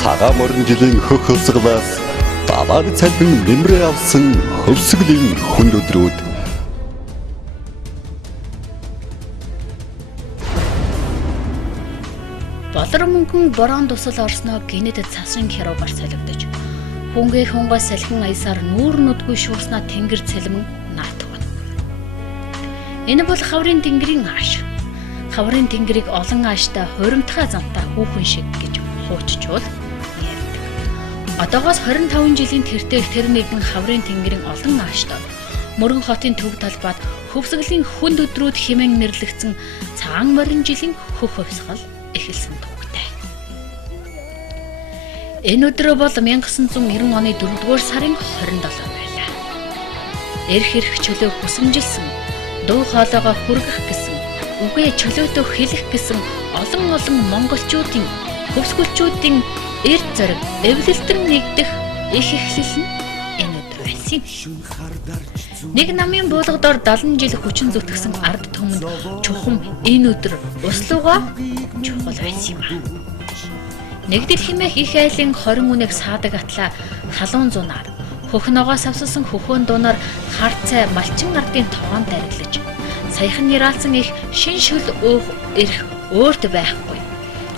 Цагаан морин жилийн хөх хөвсгөлөөс даваад цалин нэмрээ авсан хөвсгөлийн хүнд өдрүүд. Болор мөнгөн борон тусал орсноо гинэд цасан хяруугаар солигдож хүнгээ хунгаас салхин аясаар нүүр нүдгүй шууснаа тэнгэр цэлмэн наатгав. Энэ бол хаврын тэнгэрийн ааш. Хаврын тэнгэрийг олон ааштай хуримтгай зантаа хүүхэн шиг гэж хууччвал ярьдаг. Одоогоос 25 жилийн тэртех тэр нэгэн хаврын тэнгэрийн олон ааштай мөргөн хотын төв талбайд хөвсгөлийн хүнд өдрүүд хэмээн нэрлэгдсэн цагаан морин жилийн хөх хөвсгөл эхэлсэн төвхтэй. Энэ өдрөө бол 1990 оны 4-р сарын 27 байлаа. Эрх чөлөө хүсэмжилсэн, дуу хоолойгоо хүргэх гэсэн, үгээ чөлөөтөө хэлэх гэсэн олон монголчуудын хөвсгөлчүүдийн эрд зориг эвлэлтэн нэгдэх их эхлэл нь энэ өдөр байсан. Нэг намын буулгадор 70 жил хүчин зүтгэсэн ард түмэнд чухам энэ өдөр услуугаа чухал байсан юм а. Нэгдэл хэмээх их айлын 20 үнэг саадаг атлаа халуун зунаар хөх ногоос авссан хөхөн дуунаар хар цай малчин ардын тоон дариглаж саяхан нираалсан их шин шүл өөх эрх өөрт байхгүй.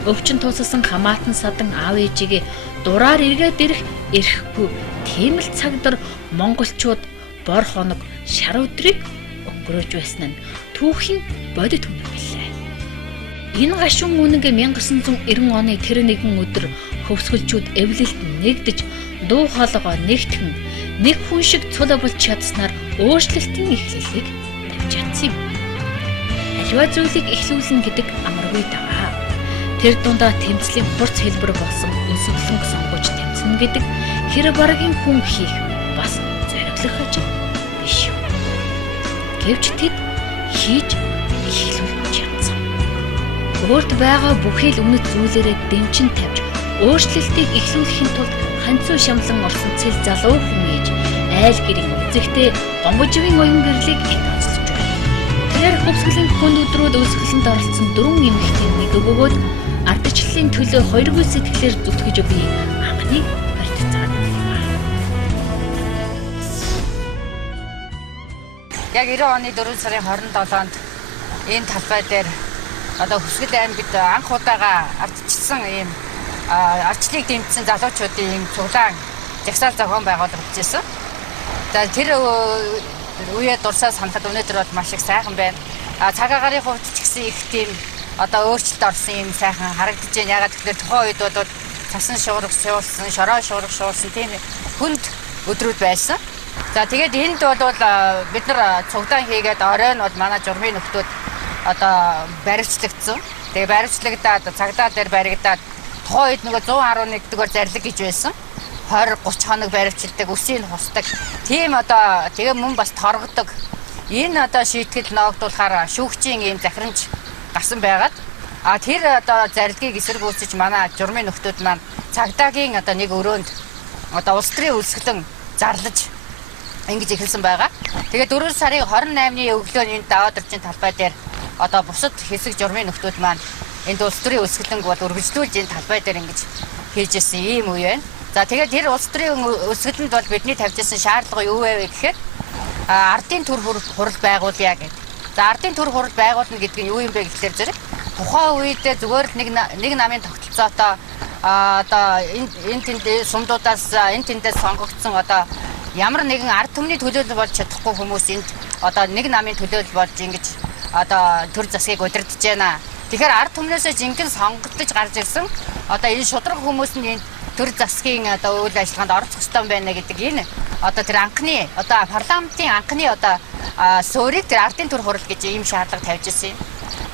Өвчин туссан хамаатан садан аав ээжигээ дураар эргээд ирэх эрхгүй тийм л цагдар монголчууд бор хоног шар өдрийг өнгөрөөж байсан нь түүхийн бодит үнэ билээ. Энэ гашуун үнэг 1990 оны тэр нэгэн өдөр хөвсгөлчүүд эвлэлд нэгдэж дуу хоолойгоо нэгтгэн нэг хүн шиг цул болж чадсанаар өөрчлөлтийн эхлэлийг тавьж чадсан юм. Аливаа зүйлийг эхлүүлнэ гэдэг амаргүй даа. Тэр дундаа тэмцлийн хурц хэлбэр болсон өсвөлөнг сонгож тэмцэнэ гэдэг хэрэг баргийн хүн хийх бас зориглох ажил биш юу. Гэвч тэд хийж эхлүүлж чадсан. Өөрт байгаа бүхий л өмнөд зүйлээрээ дэмчин тавьж өөрчлөлтийг эхлүүлэхийн тулд ханцуу шамлан орсон цэл залуу хүн ээж айл гэрийн эзэгтэй гомбоживын оюун гэрлийг энд онцлож байна. Тэр хөвсгөлийн хүнд өдрүүд өсгөлөнд оролцсон 4 эмэгтэй нэг өгөөд ардчлалын төлөө хоёргүй сэтгэлээр зүтгэж буй анхныг барьцаад байна. Яг 90 оны 4 сарын 27-нд энэ талбай дээр одоо Хүсгэл аймагт анх удаага ардчилсан ийм арчлыг дэмжсэн залуучуудын ийм цуглаан жагсаал зохион байгуулагдчихсан. За тэр үеэ дурсаа санахад өнөөдөр бол маш их сайхан байна. Цаг агарын хувьд ч гэсэн их тийм одоо өөрчлөлт орсон юм сайхан харагдаж байна. Ягаад гэвэл тухайн үед бол цасан шуурга шуулсан, шороо шуурга шуулсан тийм хүнд өдрүүд байсан. За тэгээд энд бол бид нар цуглаан хийгээд оройн бол манай журмын нөхдүүд одоо баривчлагдсан. Тэгээ баривчлагдаад цагдаа дээр баригдаад тухайн үед нөгөө 111-р зарлиг гэж байсан. 20-30 хоног баривчилдаг, үсийг хусдаг. Тийм одоо тэгээ мөн бас торгодог. Энэ одоо шийтгэл ноогдуулахаар шүүгчийн ийм захирамж гарсан байгаад тэр одоо зарлигийг эсэргүүцэж манай журмын нөхдүүд маань цагдаагийн одоо нэг өрөөнд одоо улс төрийн үлсгэлэн зарлаж ингэж эхэлсэн байгаа. Тэгээд 4 сарын 28-ны өглөө энэ даваад орчин талбай дээр одоо бусад хэсэг журмын нөхдүүд маань энд улс төрийн үлсгэлэнг бол үргэлжлүүлж энэ талбай дээр ингэж хийж ирсэн ийм үе байна. За тэгээд тэр улс төрийн үлсгэлэнд бол бидний тавьжсэн шаардлага юу вэ гэхээр ардын төр хурал байгуулъя гэдэг. За ардын төр хурал байгуулна гэдэг нь юу юм бэ гэхээр зэрэг тухайн үед зүгээр л нэг намын тогтолцоотой одоо энэ тэнд сумдуудаас энэ тэндээс сонгогдсон одоо ямар нэгэн ард түмний төлөөлөл болж чадахгүй хүмүүс энд одоо нэг намын төлөөлөл болж ингэж одоо төр засгийг удирдах байна. Тэгэхээр ард түмнээсээ жинхэнэ сонгогдож гарч ирсэн одоо энэ шудраг хүмүүс нь энэ төр засгийн одоо үйл ажиллагаанд оролцох ёстой байна гэдэг энэ одоо тэр анхны одоо парламентын анхны одоо суурийг тэр ардын төр хурал гэж ийм шаардлага тавьж ирсэн юм.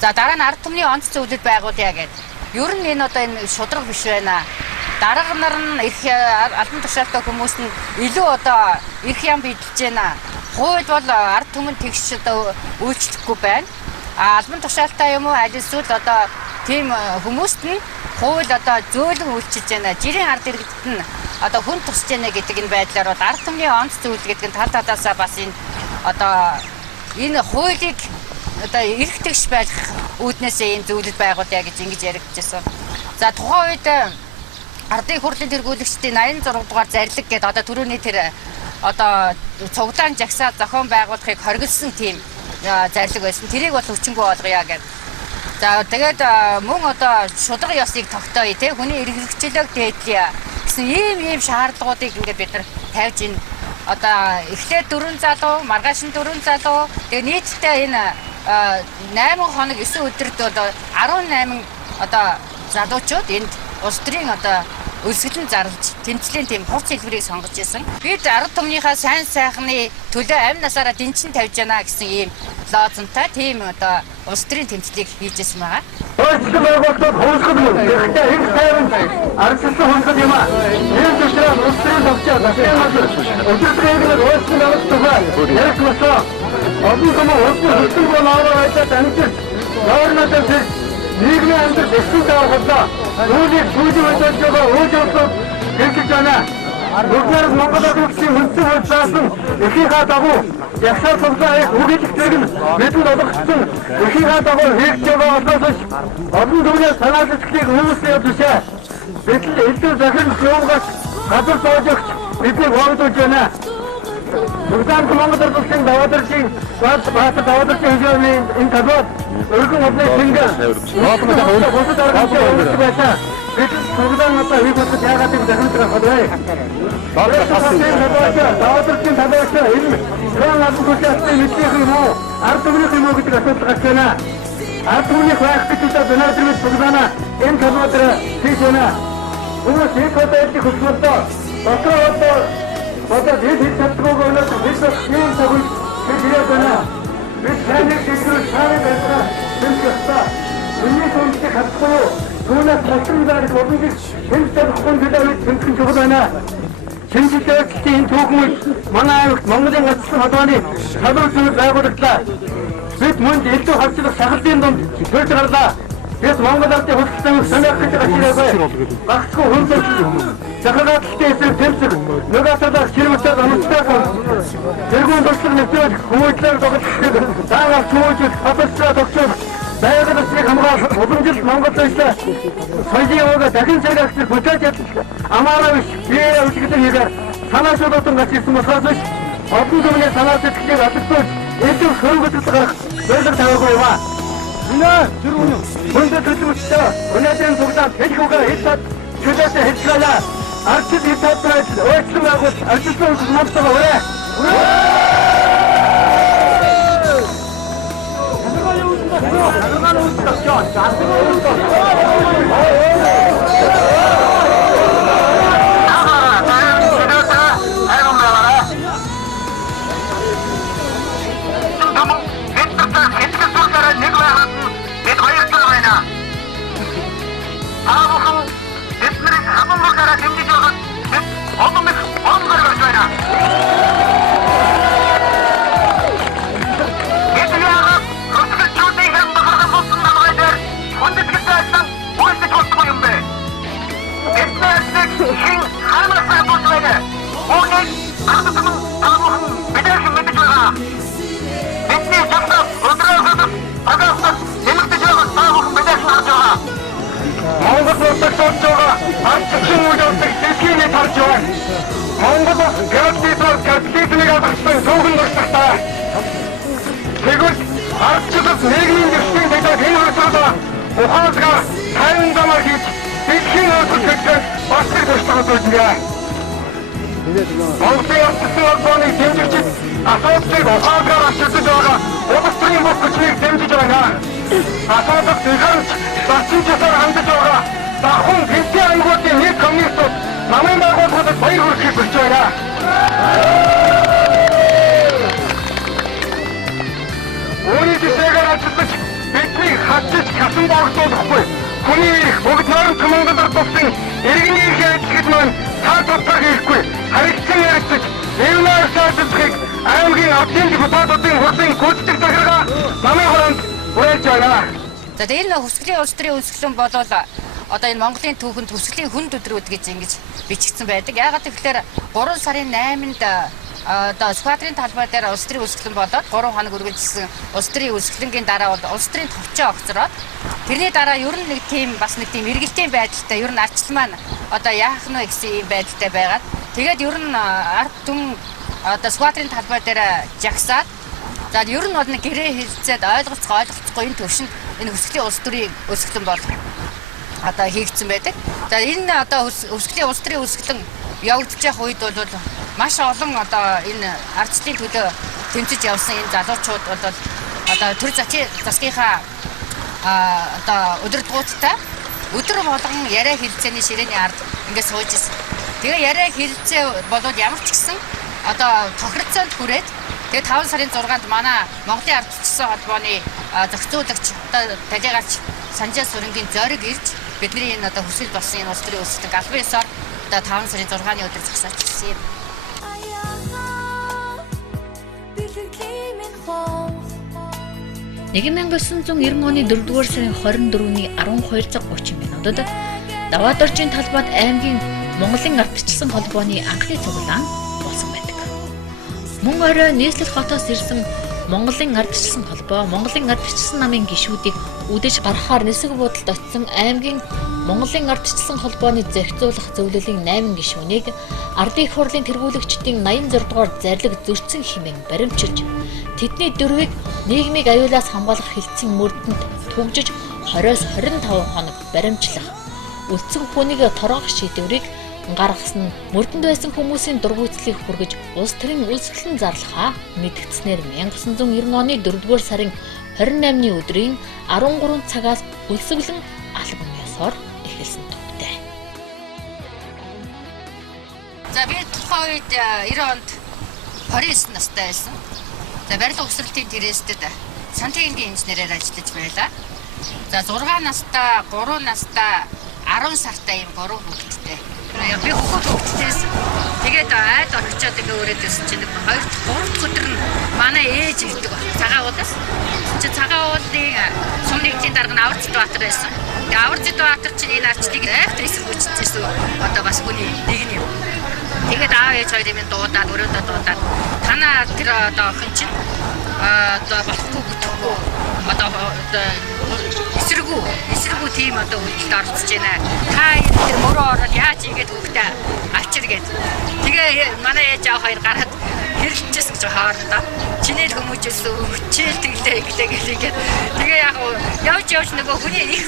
За дараа нь ард түмний онц зөвлөлд байгуулъя гэдэг. Ер нь энэ одоо энэ шудраг биш байна. Дарга нар нь их албан тушаалтай хүмүүс нь илүү одоо их юм бидэлж байна. Хууль бол ард түмэнд тэгш одоо үйлчлэхгүй байна. Албан тушаалтай юм уу аль эсвэл одоо тийм хүмүүст нь хууль одоо зөөлөн үйлчилж байна. Жирийн ард иргэдэд нь одоо хүн тусч байна гэдэг энэ байдлаар бол ард түмний онц зөвлөл гэдэг нь тал талаасаа бас энэ одоо энэ хуулийг одоо эрх тэгш байх үүднээсээ энэ зөвлөл байгуулъя гэж ингэж яригдчихсан. За тухайн үед ардын хурлын тэргүүлэгчдийн 86 дугаар зарлиг гэдэг одоо түрүүний тэр одоо цуглаан жагсаа зохион байгуулахыг хоригдсан тийм зарлиг байсан. Тэрийг бол өчнгөө болгоё гэдэг. За тэгээд мөн одоо шударга ёсыг тогтооё тий хүний эрх хэрэгчлөөг дээдлэе гэсэн ийм шаардлагуудыг ингээд бид нар тавьж ийн. Одоо эхлээд 4 залуу, маргааш нь 4 залуу. Тэгээд нийтдээ энэ 8 хоног 9 өдөрт одоо 18 одоо залуучууд энд улс төрийн одоо өлсгөлн зарлж тэмцлийн тийм хувц хэлбэрийг сонгож ирсэн. Бид ард түмнийхээ сайн сайхны төлөө амь насаараа дэнчин тавьж яана гэсэн ийм лозунтай тийм одоо улс төрийн тэмцлийг хийж ирсэн байгаа. Өөрчлөлт байгууллагад хөөсгөл юм. Гэхдээ энэ тайван арчилсан хөнгөл юм аа. Энэ төсрөө улс төрийн төвчөө засгийн өдөртгийг нь өөрчлөлт байгуулсан. Яг мөсөө олон хүмүүс өөрчлөлт болоороо ажиллаж амжилт. Гаврнатаа нийгмийн амьдрал эсрэг тавхалаа. Сүүлийн үеийн байгаа өөрчлөлт хэрэгжиж байна. Бүгдээр Монгол улсын хүнсэн хуулиасан эхийнхээ дагуу ягсаар цуглаах үгээлэгтэйг нь мэдэн олгогдсон эхийнхээ дагуу хэрэгж байгаа болохоос олон түвний санаа зовлтыг хүмүүсээ бишээ. Бид л илүү захирал хөвгөж газар соожогч бидний боодож байна. Бүгдээр Монгол улсын даваадарын даваадарын хэмжээний энэ талбайд өргөн облын тэнгэр бусад аргуудад байсан. Бид цуглаан одоо хийг бодож яагаад юм захирал хадвэ. Даваадарын талбайд энэ гэн албан тушаалтын мэдээ юм уу? Ард түмний юм уу гэдэг асуулт гарч байна. Ард түмний байх гэж бинаадрын цуглаана энэ талбайд хийж байна. Хүмүүс их хөдөлгөөний хөдөлгөөнөөр одоо дэд хэлцэтгээг өнөөдөр бид ийм цагт хэлж байна. Бид санийг дэвшүүлж сарын байдлаар тэмцэхтаа миний сүнсийг хатахгүй түүнээс болсон зэрэг боломжийг тэмцэхгүй төлөө тэмцэн чухал байна. Тэмцэлтийн түүхмэл манай аймагт Монголын гацсан холбооны салбар зүйл байгуулагдлаа. Бид мөн илүү хавцлах шахалтын дунд төрж гарлаа. Бид Монгол ардын хөдөлгөөнийг сониох гэж ашиглаагүй. Багцгүй хөндлөж захиргаалтын эсрэг тэмцэх нөгөө талаас чирмэцээр амттай тэргүүн туршлага нэвтрүүлэх хүмүүжлээр тоглох даавар чууж хатцаа тогтоох байгаль орчныг хамгаалах уламжлалт Монгол улсаа соёлын яваа дахин цагаарч бүтээж амаараа биш биеэ үлгэдэг нэгээр санаа шуудсан гарч ирсэн болохоос биш олон түмний санаа сэтгэлийг алдагдуулж илүү хөргөлт гарах зорилго тавиагүй юм аа. Минь зүрхүн хүндэт төлөвчтэй өнөөдрийн цуглаан хэлхүүгээ хэлээд чөлөөтэй хэлцгаалаа. Арчил хитатрал өөрчлөн байгуул арчилсан улс намтайгаа үрээ. За энэ хөсгөлийн улс төрийн өнсгөлөн болвол одоо энэ Монголын түүхэнд төслийн хүнд өдрүүд гэж ингэж бичигдсэн байдаг. Яагаад гэвэл 3 сарын 8-нд одоо сквадрын талбай дээр улс төрийн үүсгэлэн болоод 3 хоног үргэлжилсэн улс төрийн үүсгэлэнгийн дараа бол улс төрийн төвчөө огцроод тэрний дараа ер нь нэг тийм эргэлтийн байдалтай ер нь арчил маань одоо яах нь вэ гэсэн ийм байдалтай байгаад тэгээд ер нь ард түмэн одоо сквадрын талбай дээр жагсаад за ер нь бол нэг гэрээ хэлцээд ойлголцохгүй энэ төвшөнд энэ өсгөлийн улс төрийн үүсгэлэн бол одоо хийгдсэн байдаг. За энэ одоо өсгөлийн улс төрийн үүсгэлэн явагдаж явах үед бол маш олон одоо энэ ардчлалын төлөө тэмцэж явсан энэ залуучууд бол одоо төр засгийнхаа одоо удирдгуудтай өдөр болгон яриа хэлцээний ширээний ард ингээд сууж ирсэн. Тэгээ яриа хэлцээ болоод ямар ч гэсэн одоо тохиролцоонд хүрээд тэгээ 5 сарын 6-нд манай Монголын ардчилсан холбооны зохицуулагч одоо Талигач Санжаа Сүрэнгийн зориг ирж бидний энэ одоо хүсэл болсон энэ улс төрийн үүсгэлэн галбын ёсоор одоо 5 сарын 6-ны өдөр зогсоочилсан юм. Нэгэн 1990 оны 4-р сарын 24-ний 12 цаг 30 минутад Даваад орчийн талбайд аймгийн Монголын ардчилсан холбооны анхны цуглаан болсон байдаг. Мөн орой нийслэл хотоос ирсэн Монголын ардчилсан холбоо, Монголын ардчилсан намын гишүүдийг үдэж гаргахаар нисэх буудалд очсон аймгийн Монголын ардчилсан холбооны зохицуулах зөвлөлийн 8 гишүүнийг ардын их хурлын тэргүүлэгчдийн 86 дугаар зарлиг зөрчсөн хэмээн баримтчилж тэдний дөрвийг нийгмийг аюулаас хамгаалах хилцэн мөрдөнд түгжиж 20-25 хоног баримтлах үлдсэн хүнийг торгох шийдвэрийг гаргасан нь мөрдөнд байсан хүмүүсийн дургуйцлыг хүргэж улс төрийн үйлчлэн зарлахаа мэдгдснээр 1990 оны 4-р сарын 28-ны өдрийн 13 цагаас үлсгэлэн албан ёсоор эхэлсэн төвтэй. За би тухайн үед 90 онд 29 настай байсан. За барилга угсралтын тэрээстэд сантехникийн инженерээр ажиллаж байлаа. За 6 настай, 3 настай, 10 сартай юм 3 хүүхэдтэй. Би хүүхэдтэйс тэгээд айд орчоод ингээ өрөөдөөс чинь 2 дахь 3 дахь өдөр нь манай ээж ирдэг цагааудаас. Чи цагаудын сум нэгдлийн дарга нь Аварцд Баатар байсан. Тэгээд Аварцд Баатар чинь энэ арчлыг актрис хүчтэйсэн одоо бас хүний нэг нь юм. Тэгээд аав ээж хоёр юм дуудаад өрөөдөө дуудаад танаа тэр одоо охин чинь одоо болохгүй бүтэхгүй одоо эсрэгүү тийм одоо үйлдэлд орцож байна. Та тэр мөрөө ороод яаж ийгээд хүүхдээ авчир гээд. Тэгээ манай ээж аав хоёр гараад хэрэлжсэн гэж хоорондоо. Чиний хүмүүжсэн хичээл тэглээ гэлээгээд. Тэгээ яг явж нөгөө хүний их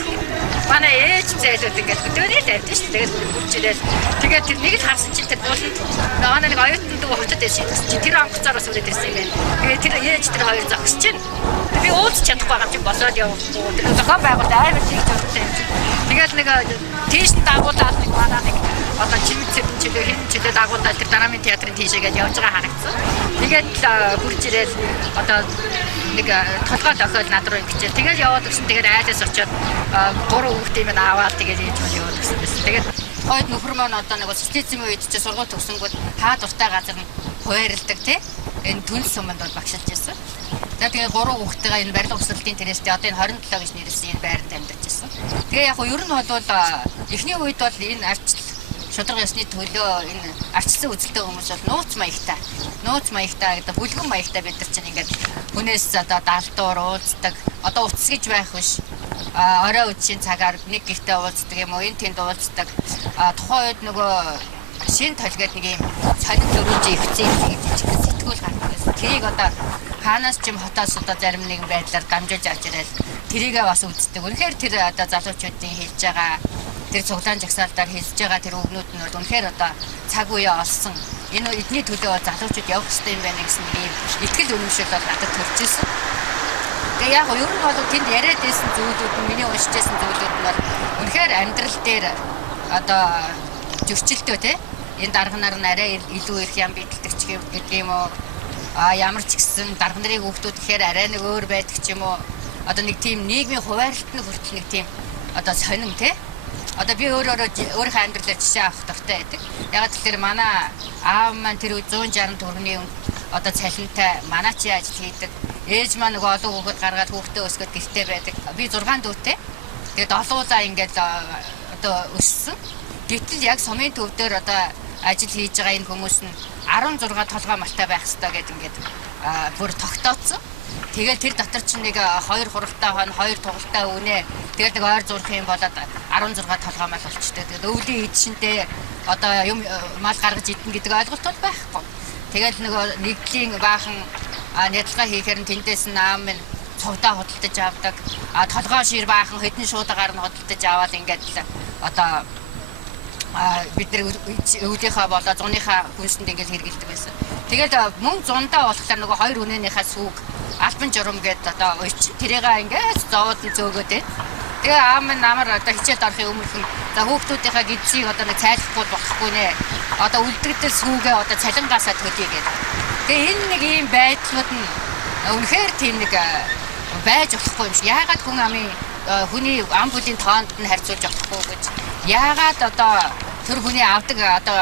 манай ээж зайлууд ингээд хөдөөнөл авдсан шүү. Тэгээд хурцлээл. Тэгээд тэр нэг л харсан чинь тэр дууланд нөгөө нэг оюутан дүү хотод байсан чинь тэр онгоцоороос үрээд ирсэн юм байна. Тэгээд тэр ээж тэр хоёр зогсож чинь би уулзч чадахгүй байгаа юм болоод явахгүй. Тэр зохион байгуулалт амар хийж байгаа юм чинь. Тэгээд нэг тийш нь дагуулаад нэг манай нэг одоо чимээ хин чилээ дагуулаад тэр драмын театрын тийшээгээд явж байгаа харагдсан. Тэгээд хурж ирээд одоо нэг толгой дохиод над руу ингэж. Тэгээд яваад өгсөн. Тэгээд айлаас очиод 3 хүүхдээ минь аваад тэгээд ээж мөн яваад өгсөн байсан. Тэгээд хойд нөхөр маань одоо нэг социализмын үед ч сургууль төгсөнгүүд хаа дуртай газар нь хуваарилдаг тий. Энэ түнс суманд бол багшилж ирсэн. Тэгээд 3 хүүхдтэйгээ энэ барилга угсралтын тэрээстэй одоо энэ 27 гэж нэрлсэн энэ байранд амьдарч ирсэн. Тэгээ яг нь ер нь бол эхний үед бол энэ арчил шударга ёсны төлөө энэ арчилсан үзэлтэй хүмүүс бол нууц маягтай гэдэг бүлгэн маягтай бид нар чинь ингээд хүнээс одоо даалтуур уулздаг одоо утас гэж байх биш орой үдшийн цагаар нэг гихтээ уулздаг юм уу энэ тэнд уулздаг тухайн үед нөгөө шин толгойд нэг юм солид өрөөж өвцөн гэж сэтгүүл гардаг байсан. Тэрийг одоо хаанаас ч юм хотоос одоо зарим нэгэн байдлаар дамжуулж авч ирэл тэрийгээ бас үздэг. Үнэхээр тэр одоо залуучуудын хэлж байгаа тэр цуглаан жагсаалтаар хэлж байгаа тэр үгнүүд нь бол үнэхээр одоо цаг үеэ олсон. Энэ эдний төлөө залуучууд явах хэрэгтэй юм байна гэсэн нэг итгэл үнэмшил бол надад төрж ирсэн. Тэгээ яг ер нь бол тэнд яриад байсан зүйлүүд нь миний уншиж байсан зүйлүүд нь бол үнэхээр амьдрал дээр одоо зөрчилдөө те энэ дарганаар нь арай илүү их ям бэлтгэж гэдэг юм уу ямар ч гэсэн дарга нарын хүүхдүүд гэхээр арай нэг өөр байдаг ч юм уу одоо нэг тийм нийгмийн хуваарлтны хүртэл нэг тийм одоо сонин те одоо би өөрийнхөө амьдралаар жишээ авах дуртай байдаг. Яг тэгэхээр манай аав маань тэр 160 төгрөгийн одоо цалинтай манай чи ажил хийдэг. Ээж маань нөгөө олон хүүхэд гаргаад хүүхдээ өсгөд гэртээ байдаг. Би 6 дүүтэй. Тэгээд олуулаа ингээд одоо өссөн. Гэтэл яг сумын төв дээр одоо ажил хийж байгаа энэ хүмүүс нь 16 толгой малтай байх хэрэгтэй гэдэг ингээд бүр тогтооцсон. Тэгэл тэр дотор чинь нэг 2 хурагтай хон 2 тугалтай үнэ. Тэгэл нэг ойр зурх юм болоод 16 толгой мал болчтой. Тэгээд өвлийн эдшинтэй одоо юм мал гаргаж идэн гэдэг ойлголт бол байхгүй. Тэгэл нөгөө нэгдлийн баахан нядалгаа хийхээр тэндээс наам минь цогдоо худалдаж авдаг. Толгой шир баахан хэдэн шуудагаар нь худалдаж аваад ингээд одоо бид нар өвдийнхаа болоо зуныхаа хүнсэнд ингээд хэрэгэлдэг байсан. Тэгээд мөн зундаа болохоор нөгөө 2 үнэнийхээ сүг альбан журам гэдэг одоо уйч тэрийгээ ингээд зовоод зөөгөөд байна. Тэгээ аав минь намар одоо хичээлд орохын өмнө за хүүхдүүдийнхээ гидсийг одоо нэг цайлахгүй болохгүй нэ. Одоо үлдэгдэл сүгээ одоо цалингаасаа төлье гэдэг. Тэгээ энэ нэг ийм байдлууд нь үнэхээр тийм нэг байж болохгүй юм шиг. Яагаад хүн амын хүний ам бүлийн тоонд нь харьцуулж болохгүй гэж. Яагаад одоо тэр хүний авдаг одоо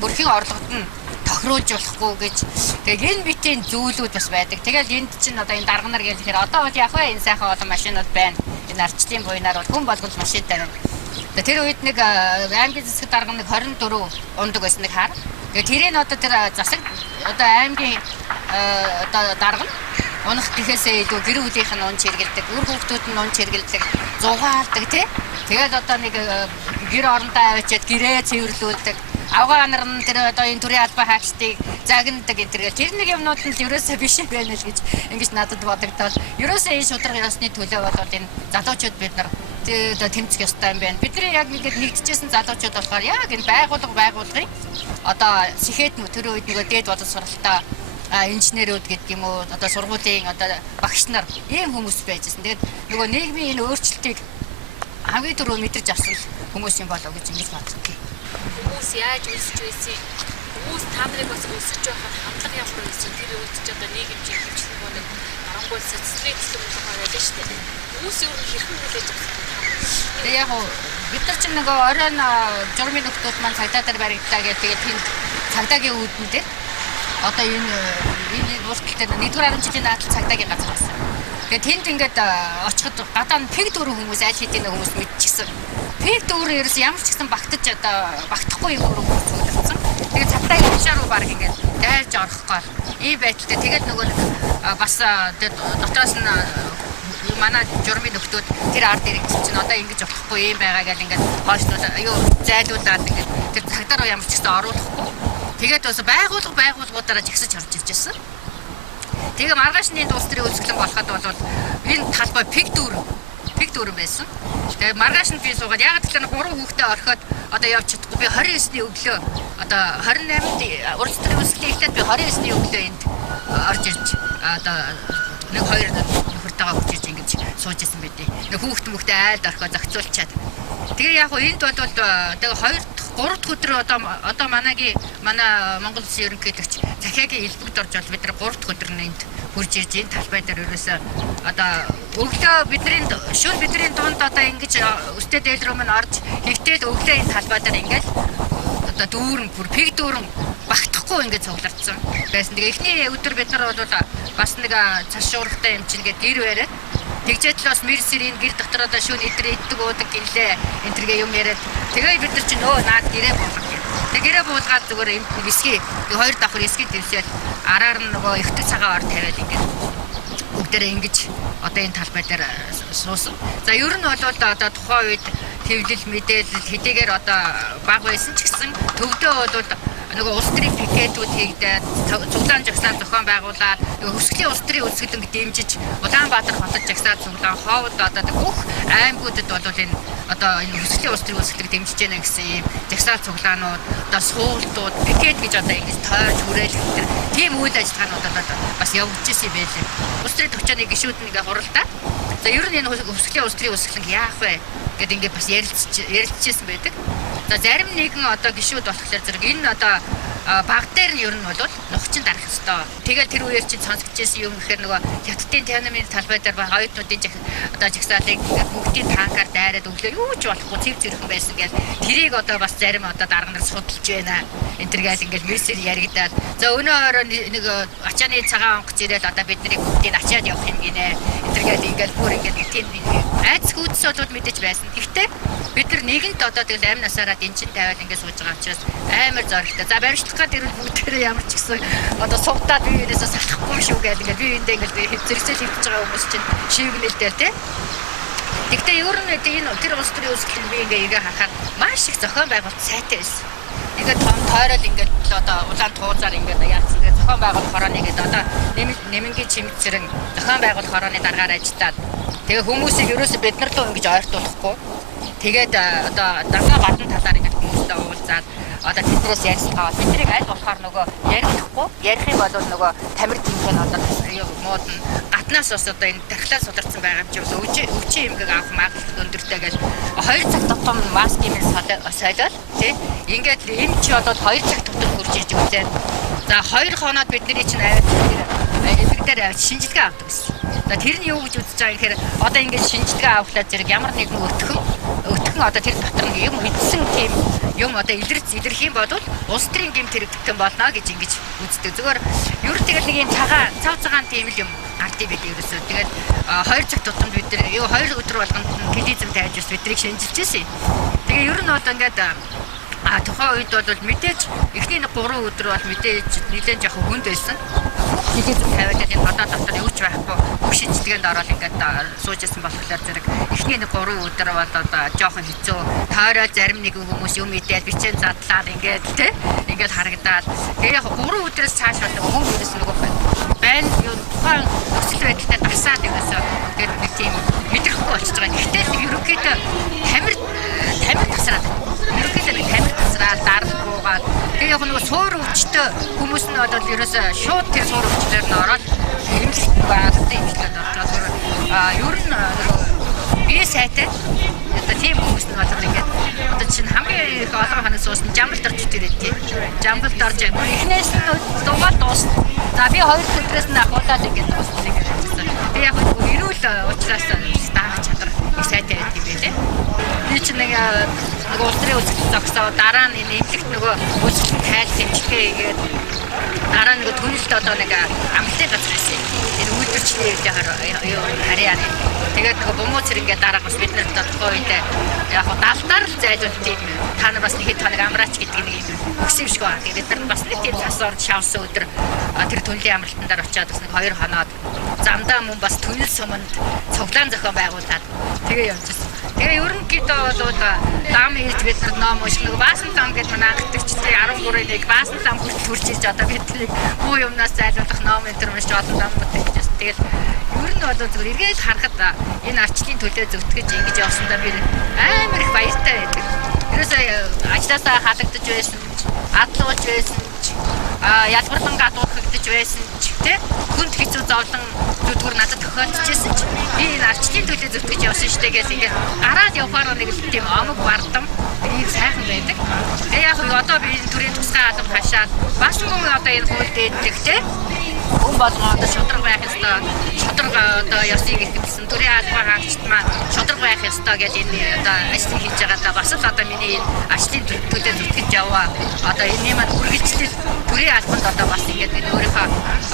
мөрхийн орлогод нь тохируулж болохгүй гэж. Тэгээ энэ битийн зүйлүүд бас байдаг. Тэгэл энд чинь одоо энэ дарга нар гэхээр одоо бол яг энэ сайхан олон машинууд байна. Энэ арчлын буйнаар бол хүн болгол машинтай байна. Тэр үед нэг аймгийн засаг дарга нэг 24 ундаг байсан нэг хар. Тэгээ тэрийг одоо тэр засаг одоо аймгийн одоо дарга нь унах гэхээсээ илүү гэр бүлийнх нь унж хэргэлдэг, үр хүүхдүүд нь унж хэргэлдэг, зугаалдаг тий. Тэгээд одоо нэг гэр орондоо авчиад гэрээ цэвэрлүүлдэг. Авгаа нар нь тэр одоо энэ төрийн албаа хаагчдыг загнадаг энэ тэр нэг юмнууд нь ерөөсөө биш байна л гэж ингэж надад бодогдоод ерөөсөө энэ шударга ёсны төлөө болоод энэ залуучууд бид нар одоо тэмцэх ёстой юм байна. Бидний яг ингээд нэгдэжсэн залуучууд болохоор яг энэ байгууллагын одоо сэхэдэн тэр үед нөгөө дээд боловсролтой инженерүүд гэдэг юм уу одоо сургуулийн одоо багш нар ийм хүмүүс байжсэн. Тэгээд нөгөө нийгмийн энэ өөрчлөлтийг хамгийн түрүү мэдэрч авсан хүмүүс юм болоо гэж ингэж боддог. Хүмүүс яаж өсөж байсан? Хүмүүс та нарыг бас өсөж байхад хандлага ямар байсан? Тэр үед ч одоо нийгэмжийн хэмжлэг болоод арангуул сэцлээ гэсэн үг байгаа шүү дээ. Хүмүүс юу хэрхэн хүлээж авсан? Тэгээ яг бид нар чинь нөгөө оройн журмын нөхдүүд маань цагдаа дээр баригдаа гэдэг тэгээд тэнд цагдаагийн үүдэн дээр одоо энэ уртл дээр 1-р 10 жилийн наадал цагдаагийн газар байсан. Тэгээд тэнд ингээд очиход гадаа нь пэг дөрөв хүмүүс аль хэдийн хүмүүс мэдчихсэн. Пэг дөрөв ерөөс ямар ч гэсэн багтаж одоо багтахгүй юм руу зүйлсэн. Тэгээд цагдаагийн хашаа руу баг ингээд дайрж орох гол ийм байдалтай. Тэгээд нөгөө бас дотроос нь манай журмын нөхдүүд тэр ард иргэд чинь одоо ингэж болохгүй юм байгаа гэж ингээд хойшлууд аюу зайлуулаад ингээд тэр цагдаа руу ямар ч гэсэн оруулахгүй. Тэгээд бас байгууллагуудаараа жигсэж орж ирж байсан. Тэгээ маргаашны улс төрийн үйлчлэн болоход бол энэ талбай пэг дүүрэн байсан. Тэгээ маргааш нь би суугаад яг тэр 3 хүүхдээ орхиод одоо явж чадахгүй би 29-ний өглөө одоо 28-нд улс төрийн үйлчлэлийн эхлээд би 29-ний өглөө энд орж ирж одоо нэг 2 нөхөртэйгээ хүрч ирж ингэж сууж исэн байдیں۔ Нэг хүүхдээ айлд орхио зохицуулчаад. Тэгээ яг энд бол тэгээ 3 дахь өдөр одоо манай Монгол Улсын ерөнхийлөгч захиагийн элбэгт орж бол бид нар 3 дахь өдөр нь энд хурж ирж энэ талбай дээр ерөөсөө одоо өглөө бидний дунд одоо ингэж өстэй дээлрүү мань орж хөвтөд өглөө энэ талбай дээр ингээд одоо дүүрэн бүр пэг дүүрэн багтахгүй ингээд цуглардсан байсан. Тэгээ эхний өдөр бид нар бол бас нэг цас шуургатай юм чинь ингээд гэр бариад тэгжээд л бас мэрсэрийн гэр дотор одоо шүүн идрээ иддэг уудаг гэлээ энэ төргээ юм яриад тэгээ бид нар чинь наад гэрээ болгох юм. Тэгээ гэрээ буулгаад зүгээр энд виски 2 давхар виски дэвсээд араар нь нөгөө ихтэй цагаан ор тавиад ингээд бүгдээрээ ингэж одоо энэ талбай дээр суусан. За ер нь бол одоо тухайн үед хэвлэл мэдээлэл хэдийгээр одоо баг байсан ч гэсэн төвдөө бол нөгөө улс төрийн пикетүүд хийгдээд цуглаан жагсаал зохион байгуулаад нөгөө хөсгөлийн улс төрийн үлсгэлэн дэмжиж Улаанбаатар хотод жагсаал цуглаан хоол одоо бүх аймагуудад бол энэ одоо энэ хөсгөлийн улс төрийн үлсгэлийг дэмжиж байна гэсэн юм жагсаал цуглаанууд одоо суултууд пикет гэж одоо ингэж тойрч хүрээлэх тийм үйл ажиллагаанууд одоо бас явагдаж ирсэн байлээ. Улс төрийн төвчөөний гишүүд нэгэ хуралдаа. За ер нь энэ хөсгөлийн улс төрийн үлсгэлэн яах вэ гэдэг ингээд бас ярилцчихсэн байдаг. За зарим нэгэн одоо гишүүд болохоор зэрэг энэ одоо баг дээр нь ер нь бол нухчин дарах ёстой. Тэгэл тэр үеэр чинь сонсгожсэн юм гэхээр нөгөө хятадын тянамын талбай дээр баг оюутнуудын одоо жагсаалыг бүгдийн танкаар дайраад өглөө юу ч болохгүй цэв зэрхэн байсан гэж тэрийг одоо бас зарим одоо дарга нар судалж байна. Энэ төргээл ингээд мэрсэр яригадаад за өнөө орой нэг ачааны цагаан онгоц ирээд одоо бидний бүгдийг ачаад явах юм гинэ. Энэ төргээл ингээд бүр ингээд тийм айц хүүдсөд мэдэж байсан. Гэхдээ бид нар нэгэнт одоо тэгэл амь насаараа дэнчин тавиад ингээд сууж байгаа учраас амар зоригтой. За баримтлах гээд ирвэл бүгдээрээ ямар ч гэсэн одоо сувтаад биенээсээ салахгүй шүү гэдэг ингээд биеиндээ ингээд зэрэгцэл хөвтөж байгаа хүмүүс чинь шивгнэлтэй тий. Гэхдээ ер нь энэ тэр улс төрийн үүсгэл би ингээ харахад маш их зохион байгуулалт сайтай байсан. Ингээд том тойрол ингээд одоо улаан туузаар ингээд яатсан. Тэгээд зохион байгуулалт хорооны гэдэг одоо нэмэнгийн чимэг зэрэг зохион байгуулалт хорооны дараагаар ажиллаад тэгээ хүмүүсийг ерөөсөө бид нар руу ингэж ойртуулахгүй. Тэгээд одоо дандаа гадна талаар ингээд хүмүүстэй уулзаад одоо тэднээс ярьцгаа тэднийг аль болохоор нөгөө ярихгүй ярих юм бол нөгөө тамир тэмхэн одоо мод нь гаднаас бас одоо энэ тархлаар сударсан байгаа юм чи өвчин эмгэг авах магадлал өндөртэй гэж 2 цаг тутам маск юм солиод тий ингээд энэ чи одоо 2 цаг тутам хурж иж үзээд за 2 хоноод бидний чинь эвэг дээр шинжилгээ авдаг гэсэн. За тэр нь юу гэж үзэж байгаа юм гэхээр одоо ингээд шинжилгээ авахлаа зэрэг ямар нэгэн өтгөн одоо тэр дотор нэг юм идсэн тийм юм одоо илэрх юм бол улс төрийн гэмт хэрэгтэн болно гэж ингэж үздэг. Зүгээр ер нь тэгэл нэг юм цав цагаан тийм л юм ардыг бид ерөөсөө тэгэл 2 цаг тутамд бид нар 2 өдөр болгонд телевизэм тавьж ус биднийг шинжилж байсан. Тэгээ ер нь одоо ингээд тухайн үед бол мэдээж эхний 3 өдөр бол мэдээж нэлээд жоохон хүнд байсан. Телевизэм тавиад энэ одоо дотор юу ч байхгүй бүх шинжилгээнд ороод ингээд сууж исэн болохоор зэрэг эхний 3 өдөр бол одоо жоохон хэцүү. Тойроо зарим нэг хүмүүс юм идээд бичэн задлаад ингээд тий ингээд харагдаад тэгээ яг 3 өдрөөс цааш бол хүмүүс нөгөө байна юу тухайн нөхцөл байдлаа дасаад өгөөсөө тэгээд нэг тийм мэдрэхгүй болчихж байгаа. Гэхдээ ерөнхийдөө тамир тасраад ерөнхийдөө нэг тамир тасраад дарахгүйгаад тэгээ яг нөгөө суур өвчтөй хүмүүс нь одоо ерөөсөө шууд тэр суур өвчлөөр нь ороод эмнэлэгт байгаад эмнэлэгт ороод ер нь бие сайтай одоо тийм хүмүүс нь бол ингээд одоо чинь хамгийн их олон ханаас суусан жамбалд орж ирээд тийм жамбалд орж эхнээс нь дугаар дуусна. За би 2 өдрөөс нь ахуулаад ингээд дуусна гэж хэлсэн. Тэгээ яг эрүүл уучраас даах чадвар их сайтай байдаг юм байлээ. Би чинь нэг улс төрийн үзэгдэл зогсоо дараа нь нэмлэгт нөгөө үзэгдэл тайл хэмжлэгээ хийгээд дараа нэг түнэлт одоо нэг амттай газар байсан. Энэ үйлдвэрчлийн харьяа. Тэгээд нөгөө бомбо цэрэнгээ дараа бас бид нарт тухайн үед яг даалтаар л зайлуулт тийм та нар бас нэг хэд хоног амраач гэдэг нэг юм өгсөн юм шиг байна. Тэгээд бид нар бас нэг тийм цасаар шавсан өдөр тэр түнлийн амралтандаар очиад бас нэг 2 хоноод замдаа мөн бас түнэл суманд цуглаан зохион байгуулад тэгээ явчихсан. Тэгээ ерөнхийдөө бол дам хийж бид нар ном унших нэг баасан зам гэдэг манай анхдагчдын 13-ыг баасан зам хүрч ирж одоо биднийг буу юмнаас зайлуулах ном энэ төр уншиж олон замууд хийжсэн. Тэгэл ер нь бол зүгээр эргээд харахад энэ арчлын төлөө зөвтгөж ингэж явсандаа би амар их баяртай байдаг. Ерөөсөө ажлаасаа халагдаж байсан ч, адлуулж байсан ч, ялгарлан гадуурхагдаж байсан ч тий хүнд хэцүү зовлон зүдгүр надад тохиолдчихсэн ч би энэ арчлын төлөө зөвтгөж явсан штэ гэж ингээд гараад явахаар нэг тийм омог бардам ийм сайхан байдаг. Тэгээ яг одоо би энэ төрийн тусгай алба хашаад бас мөн одоо энэ хууль дээдлэх тий хүн болгоо одоо шудраг байх ёстой. Шудраг одоо ёсыг ихэмсэн төрийн албаа хаагчд маань шудраг байх ёстой гэж энэ одоо ажил хийж байгаадаа бас л одоо миний энэ ажлын төлөө зүтгэж яваа. Одоо энэ маань үргэлжлэл төрийн албанд одоо бас ингэж энэ өөрийнхөө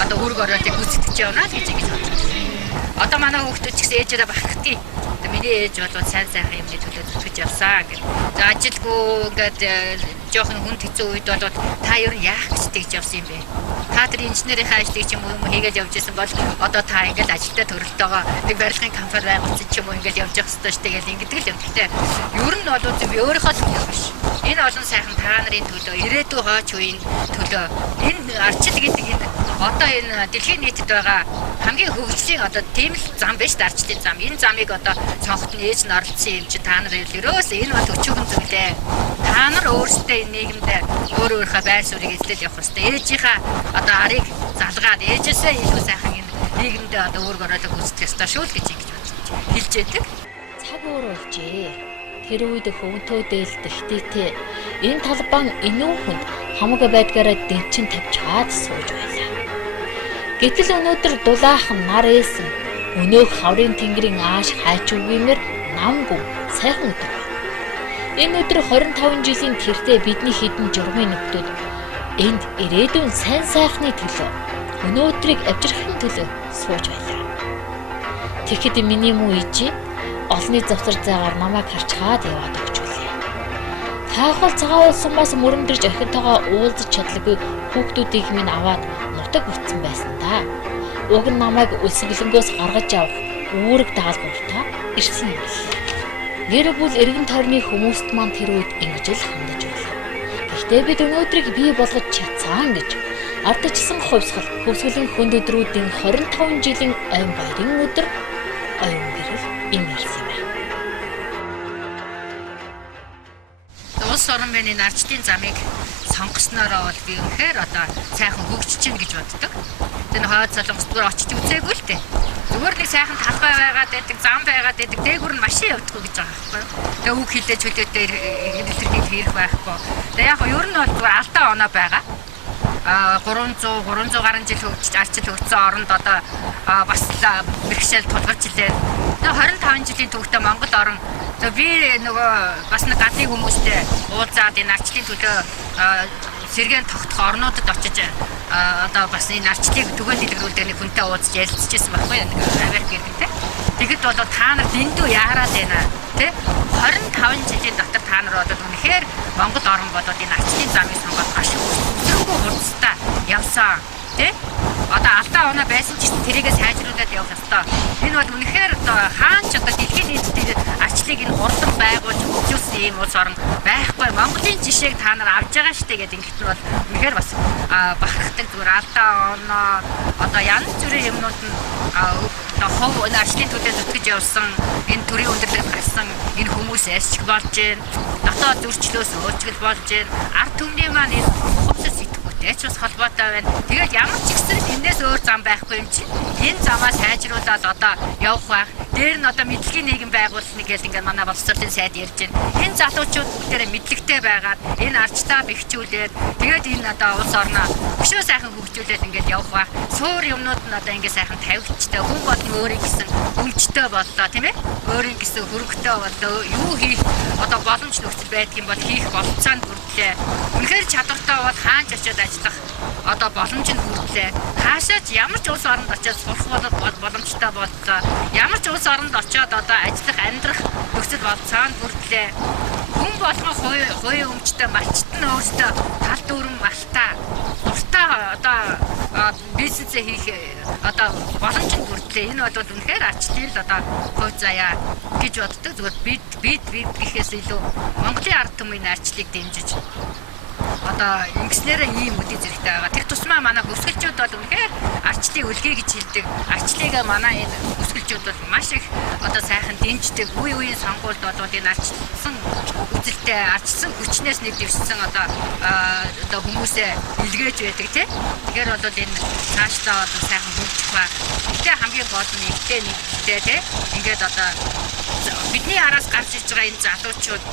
одоо үүрэг оройтыг гүйцэтгэж явна л гэж ингэж бодож байна. Одоо манай хүүхдүүд ч гэсэн ээжээрээ бахархтыг. Одоо миний ээж бол сайн сайхан юм төлөө зүтгэж явсан гэх. За ажилгүй ингээд жоохон хүнд хэцүү үед бол та ер нь яах гэж тэгж явсан юм бэ? Та тэр инженерийн ажлыг ч юм уу хийгээл явж байсан бол одоо та ингээд ажилдаа төрөлтөөгөө нэг барилгын компани байгуулсан ч юм уу ингээд явж явах хэрэгтэй шүү дээ гэл ингэдэг л юм. Гэхдээ ер нь бол би өөрийнхөө төлөө биш. Энэ олон сайхан та нарын төлөө, ирээдүйн хойч үеийн төлөө энэ арчил гэдэг энэ одоо энэ дэлхийн нийтэд байгаа хамгийн хөгжлийн одоо тийм л зам биш дарчлалын зам. Энэ замыг одоо цонхот нь ээж нь оролцсон юм чи та нар ерөөсөө энэ бол өчүүхэн зүйлээ. Та нар өөрсдөө энэ нийгэмд өөрийнхөө байр суурийг эзлэл явах хэрэгтэй. Ээжийнхаа одоо арыг залгаад ээжээсээ илүү сайхан энэ нийгэмд одоо үүрэг оройлог үүсгэх ёстой шүү л гэж хэлж байдаг. Цаг өөр болжээ. Тэр үед хөвгтөө дээлдэх ихтэй энэ талбан энүү хүнд хамаг байдгаараа дэнчин тавьж хаад сууж байлаа. Гэтэл өнөөдөр дулаахан нар ээсэн өнөөх хаврын тэнгэрийн ааш хайч үгүймэр намгүй сайхан өдөр. Энэ өдөр 25 жилийн тэртээ бидний хідэн журмын нөхдүүд энд ирээдүйн сайн сайхны төлөө өнөөдрийг авчрахын төлөө сууж байлаа. Тэгэхэд миний муу ижи олонний завцар заагаар намайг харчгаад яваад өгч үлээ. Таахал цагаан улсанаас мөрөмдөрж охинтойгоо уулзах чадлагүй хүүхдүүдийг минь аваад нутаг бүтсэн байсан да. Уг нь намайг үлсгэлэнгөөс гаргаж авах үүрэг даалгавартаа ирсэн юм л. Гэр бүл эргэн тойрны хүмүүст маань тэр үед ингэж л хандаж байлаа. Гэхдээ бид өнөөдрийг бий болгож чадсан гэж ардчилсан хувьсгал хөвсгөлийн хүнд өдрүүдийн 25 жилийн айн баярын өдөр оюун гэрэл имэрсэн юм. Улс орон байна энэ ардчдын замыг сонгоснороо бол би үнэхээр одоо сайхан хөгжиж чинь гэж боддог. Тэр хойд солонгос зүгээр очиж үзээгүй л дээ. Зүгээр нэг сайхан талбай байгаад байдаг, зам байгаад байдаг, дээгүүр нь машин явдаггүй гэж байгаа байхгүй. Тэгээ үг хилээ чөлөөтэй илэрхийлэл хийх байхгүй. Тэгээ яг ер нь бол зүгээр алдаа оноо байгаа. 300 гаруй жил хөгжиж арчил хөгжсөн оронд одоо бас бэрхшээл тулгарч илээ. Тэгээ 25 жилийн түүхтэй Монгол орон би нөгөө бас нэг гадны хүмүүстэй уулзаад энэ арчлын төлөө сэргээн тогтох орнуудад очиж одоо бас энэ арчлыг түгээн дэлгэрүүлдэг нэг хүнтэй уулзж ярилцчихсан байхгүй нэг Америк гэдэг те. Тэгэд бол та нар дэндүү яараад байна те. 25 жилийн дотор та нар одоо үнэхээр Монгол орн болоод энэ арчлын замыг сонгоод маш өсрөнгөө хурцтай явсан те. Одоо алдаа оноо байсан ч гэсэн тэрийгээ сайжруулад явах ёстой. Энэ бол үнэхээр одоо хаач одоо дэлхийн нийт дээр арчлыг энэ хурдан байгуулж хөгжүүлсэн ийм улс орн байхгүй. Монголын жишээг та нар авч байгаа штэ гэдэг ингэт нь бол үнэхээр бас бахархдаг зүгээр алдаа оноо одоо янз бүрийн юмнууд нь одоо хов арчлын төлөө зүтгэж явсан энэ төрийн өндөрлөг гарсан энэ хүмүүс эсч болж байна. Дотоод зөрчлөөс өөрчлөл болж байна. Ард түмний маань энэ хувцас Эч бас холбоотой байна. Тэгээд ямар ч ихсэн энэс өөр зам байхгүй юм чи. Энэ замаа сайжруулаад одоо явах байх. Дээр нь одоо мэдлэгийн нийгэм байгуулна гэж ингээд манай боловсролын сайд ярьж байна. Энэ залуучууд бүгдээрээ мэдлэгтэй байгаад энэ арчтаа бэхжүүлээд тэгээд энэ одоо улс орноо өшөө сайхан хөгжүүлээд ингээд явах байх. Суур юмнууд нь одоо ингээд сайхан тавигчтай хүн болон өөрийн гэсэн өмчтэй боллоо тийм ээ. Өөрийн гэсэн хөрөнгөтэй боллоо. Юу хийх одоо боломж нөхцөл байдгийн бол хийх болцоонд хүрдлээ. Үнэхээр чадвартай бол хаач очиод ажиллах одоо боломж нь хүрдлээ. Хаашаач ямар ч улс оронд очиод сурах боломжтой боллоо. Ямар ч улс оронд очиод одоо ажиллах амьдрах нөхцөл болцоонд хүрдлээ. Хүн болгон хувийн өмчтэй малчт нь өөртөө тал дүүрэн малтаа дуртай одоо бизнесээ хийх одоо боломж нь хүрдлээ. Энэ бол үнэхээр арчлын л одоо хувь заяа гэж боддог. Зүгээр бид гэхээс илүү Монголын ард түмний арчлыг дэмжиж одоо ингэснээрээ ийм үдий зэрэгтэй байгаа. Тэр тусмаа манай өсгөлчүүд бол үнэхээр арчлыг үлгэе гэж хэлдэг. Арчлыг манай энэ өсгөлчүүд бол маш их одоо сайхан дэмждэг. Үеийн сонгуульд бол энэ арчилсан үзэлтэй арчилсан хүчнээс нэг дэвшсэн одоо хүмүүсээ илгээж байдаг тийм. Тэгэхээр бол энэ цаашлаа бол сайхан хөгжих ба. Гэтэ хамгийн гол нь нэгтэй тийм. Ингээд одоо бидний араас гарч иж байгаа энэ залуучууд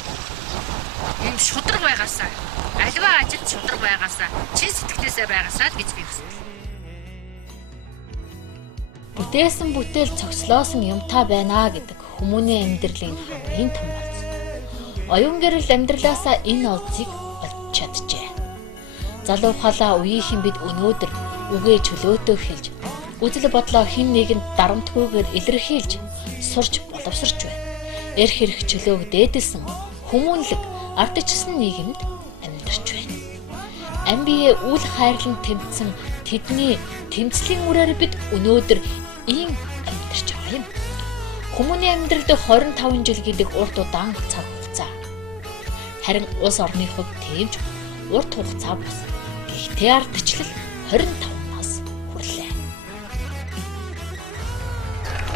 ийм шудраг байгаасаа альва ажилд шудраг байгаасаа чин сэтгэлээсээ байгаасаа гэж би хүсдэг. Бүтээсэн бүтээл цогцлоосон юмтай байна гэдэг хүмүүний амьдралын хамгийн том болц. Оюун гэрэл амьдралаасаа энэ олзыг олж чаджээ. Залуу халаа үеийнхэн бид өнөөдөр үгээ чөлөөтөө хэлж үзэл бодлоо хэн нэгэнд дарамтгүйгээр илэрхийлж сурч боловсрч байна. Эрх хэрэг чөлөөг дээдэлсэн хүмүүнлэг ардчилсан нийгэмд амьдарч байна. Амбие үл хайрлан тэмцсэн тэдний тэмцлийн үрээр бид өнөөдөр ийм амьдарч байгаа юм. Хүмүүний амьдралд 25 жил гэдэг урт удаан цаг хугацаа. Харин улс орны хувьд тэмж урт хугацаа бус. Гэхдээ ардчлал 25-наас хүрлээ.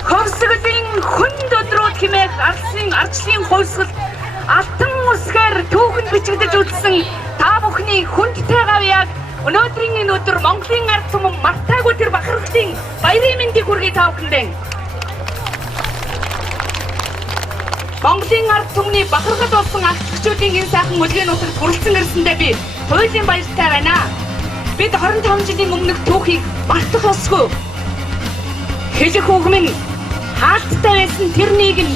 Хөвсгөлийн хүнд өдрүүд хэмээх арчлын хувьсгал алтан үсгээр түүхэнд бичигдэж үлдсэн та бүхний хүндтэй гавьяаг өнөөдрийн энэ өдөр Монголын ард түмэн мартаагүй тэр бахархлын баярын мэндийг хүргэе та бүхэндээ. Монголын ард түмний бахархал болсон агтчдын энэ сайхан үлгээнүүдэд хүрэлцэн ирсэндээ би туйлын баяртай байна. Бид 25 жилийн өмнөх түүхийг мартах ёсгүй. Хэлэх үг минь хаалттай байсан тэр нийгэм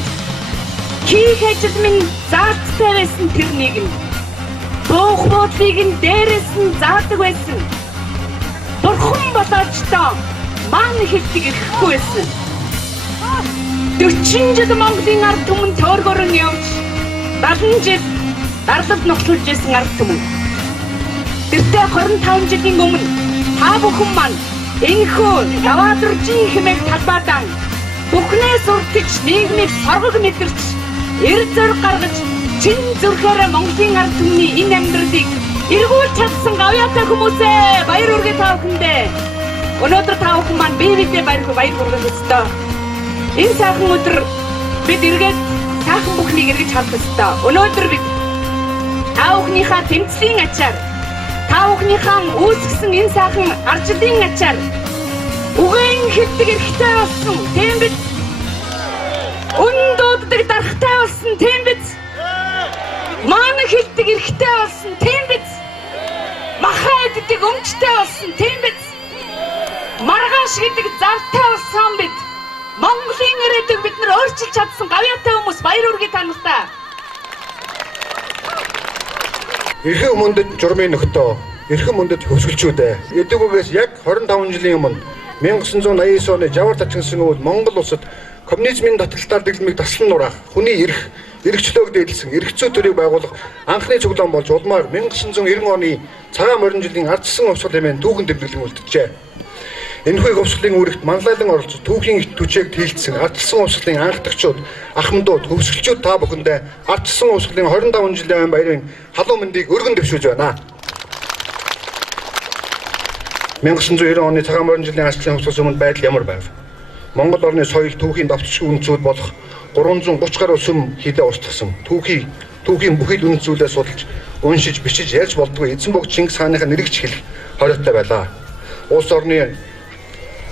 хийх ажил минь заалттай байсан тэр нийгэм буух бодлыг нь дээрээс нь заадаг байсан. Бурхан болоочтой маань хэлдэг ирэхгүй байсан. 40 жил Монголын ард түмэн төөргөрөн явж 70 жил дарлалд ногтлуулж байсан ард түмэн. Тэртээ 25 жилийн өмнө та бүхэн маань энэхүү Даваадржийн хэмээх талбайдан бүхнээ суртаж нийгмийг соргог мэдэрч эрд зөрг гаргаж чин зүрхээрээ Монголын ард түмний энэ амьдралыг эргүүлж чадсан гавьяатай хүмүүсээ баяр хүргэе та бүхэндээ. Өнөөдөр та бүхэн маань бие биедээ баяр хүргэх ёстой. Энэ сайхан өдөр бид эргээд сайхан бүхнийг эргэж харах ёстой. Өнөөдөр бид та бүхнийхээ тэмцлийн ачаар та бүхнийхээ үүсгэсэн энэ сайхан арчлын ачаар үгэн хэлдэг эрхтэй болсон тийм биз? Үндүүддэг дарахтай болсон тийм биз? Маань хэлдэг эрхтэй болсон тийм биз? Махаа иддэг өмчтэй болсон тийм биз? Маргааш гэдэг завтай болсон бид. Монголын ирээдүйг бид нар өөрчилж чадсан гавьяатай хүмүүс баяр хүргэе та нартай. Эрхэм мөндөд журмын нөхдөө, эрхэм мөндөд хөвсгөлчүүдээ. Эдгүүгээс яг 25 жилийн өмнө 1989 оны Жавар тачигсан үед Монгол улсад коммунизмын таталтаар дэглэмийг таслан нураах, хүний эрх, эрхчлөөг дэглэсэн эрхцүү төрийг байгуулах анхны цуглаан болж улмаар 1990 оны цагаан морин жилийн ардчсан хувьсгал хэмээн түүхэн тэмдэглэн үлджээ. Энэхүү хувьсгалын үүрэгт манлайлан оролцож түүхийн ит түчээг тийлдсэн ардчсан хувьсгалын анхдагчид, ахмадууд, хөвсгөлчүүд та бүхэндээ ардчсан хувьсгалын 25 жилийн баярын халуун мэндийг өргөн дэвшүүлж байна. 1990 оны цагаан морин жилийн ардчсан хувьсгалын өмнө байдал ямар байв? Монгол орны соёл түүхийн давтчгүй үнцүүд болох 330 гаруй сүм хийдэ устгасан. Түүхийн бүхий л үнц зүйлээ судалж, уншиж, бичиж ярьж болдгүй эзэн бог Чингис хааныхаа нэрийг хэлэх хориотой байлаа.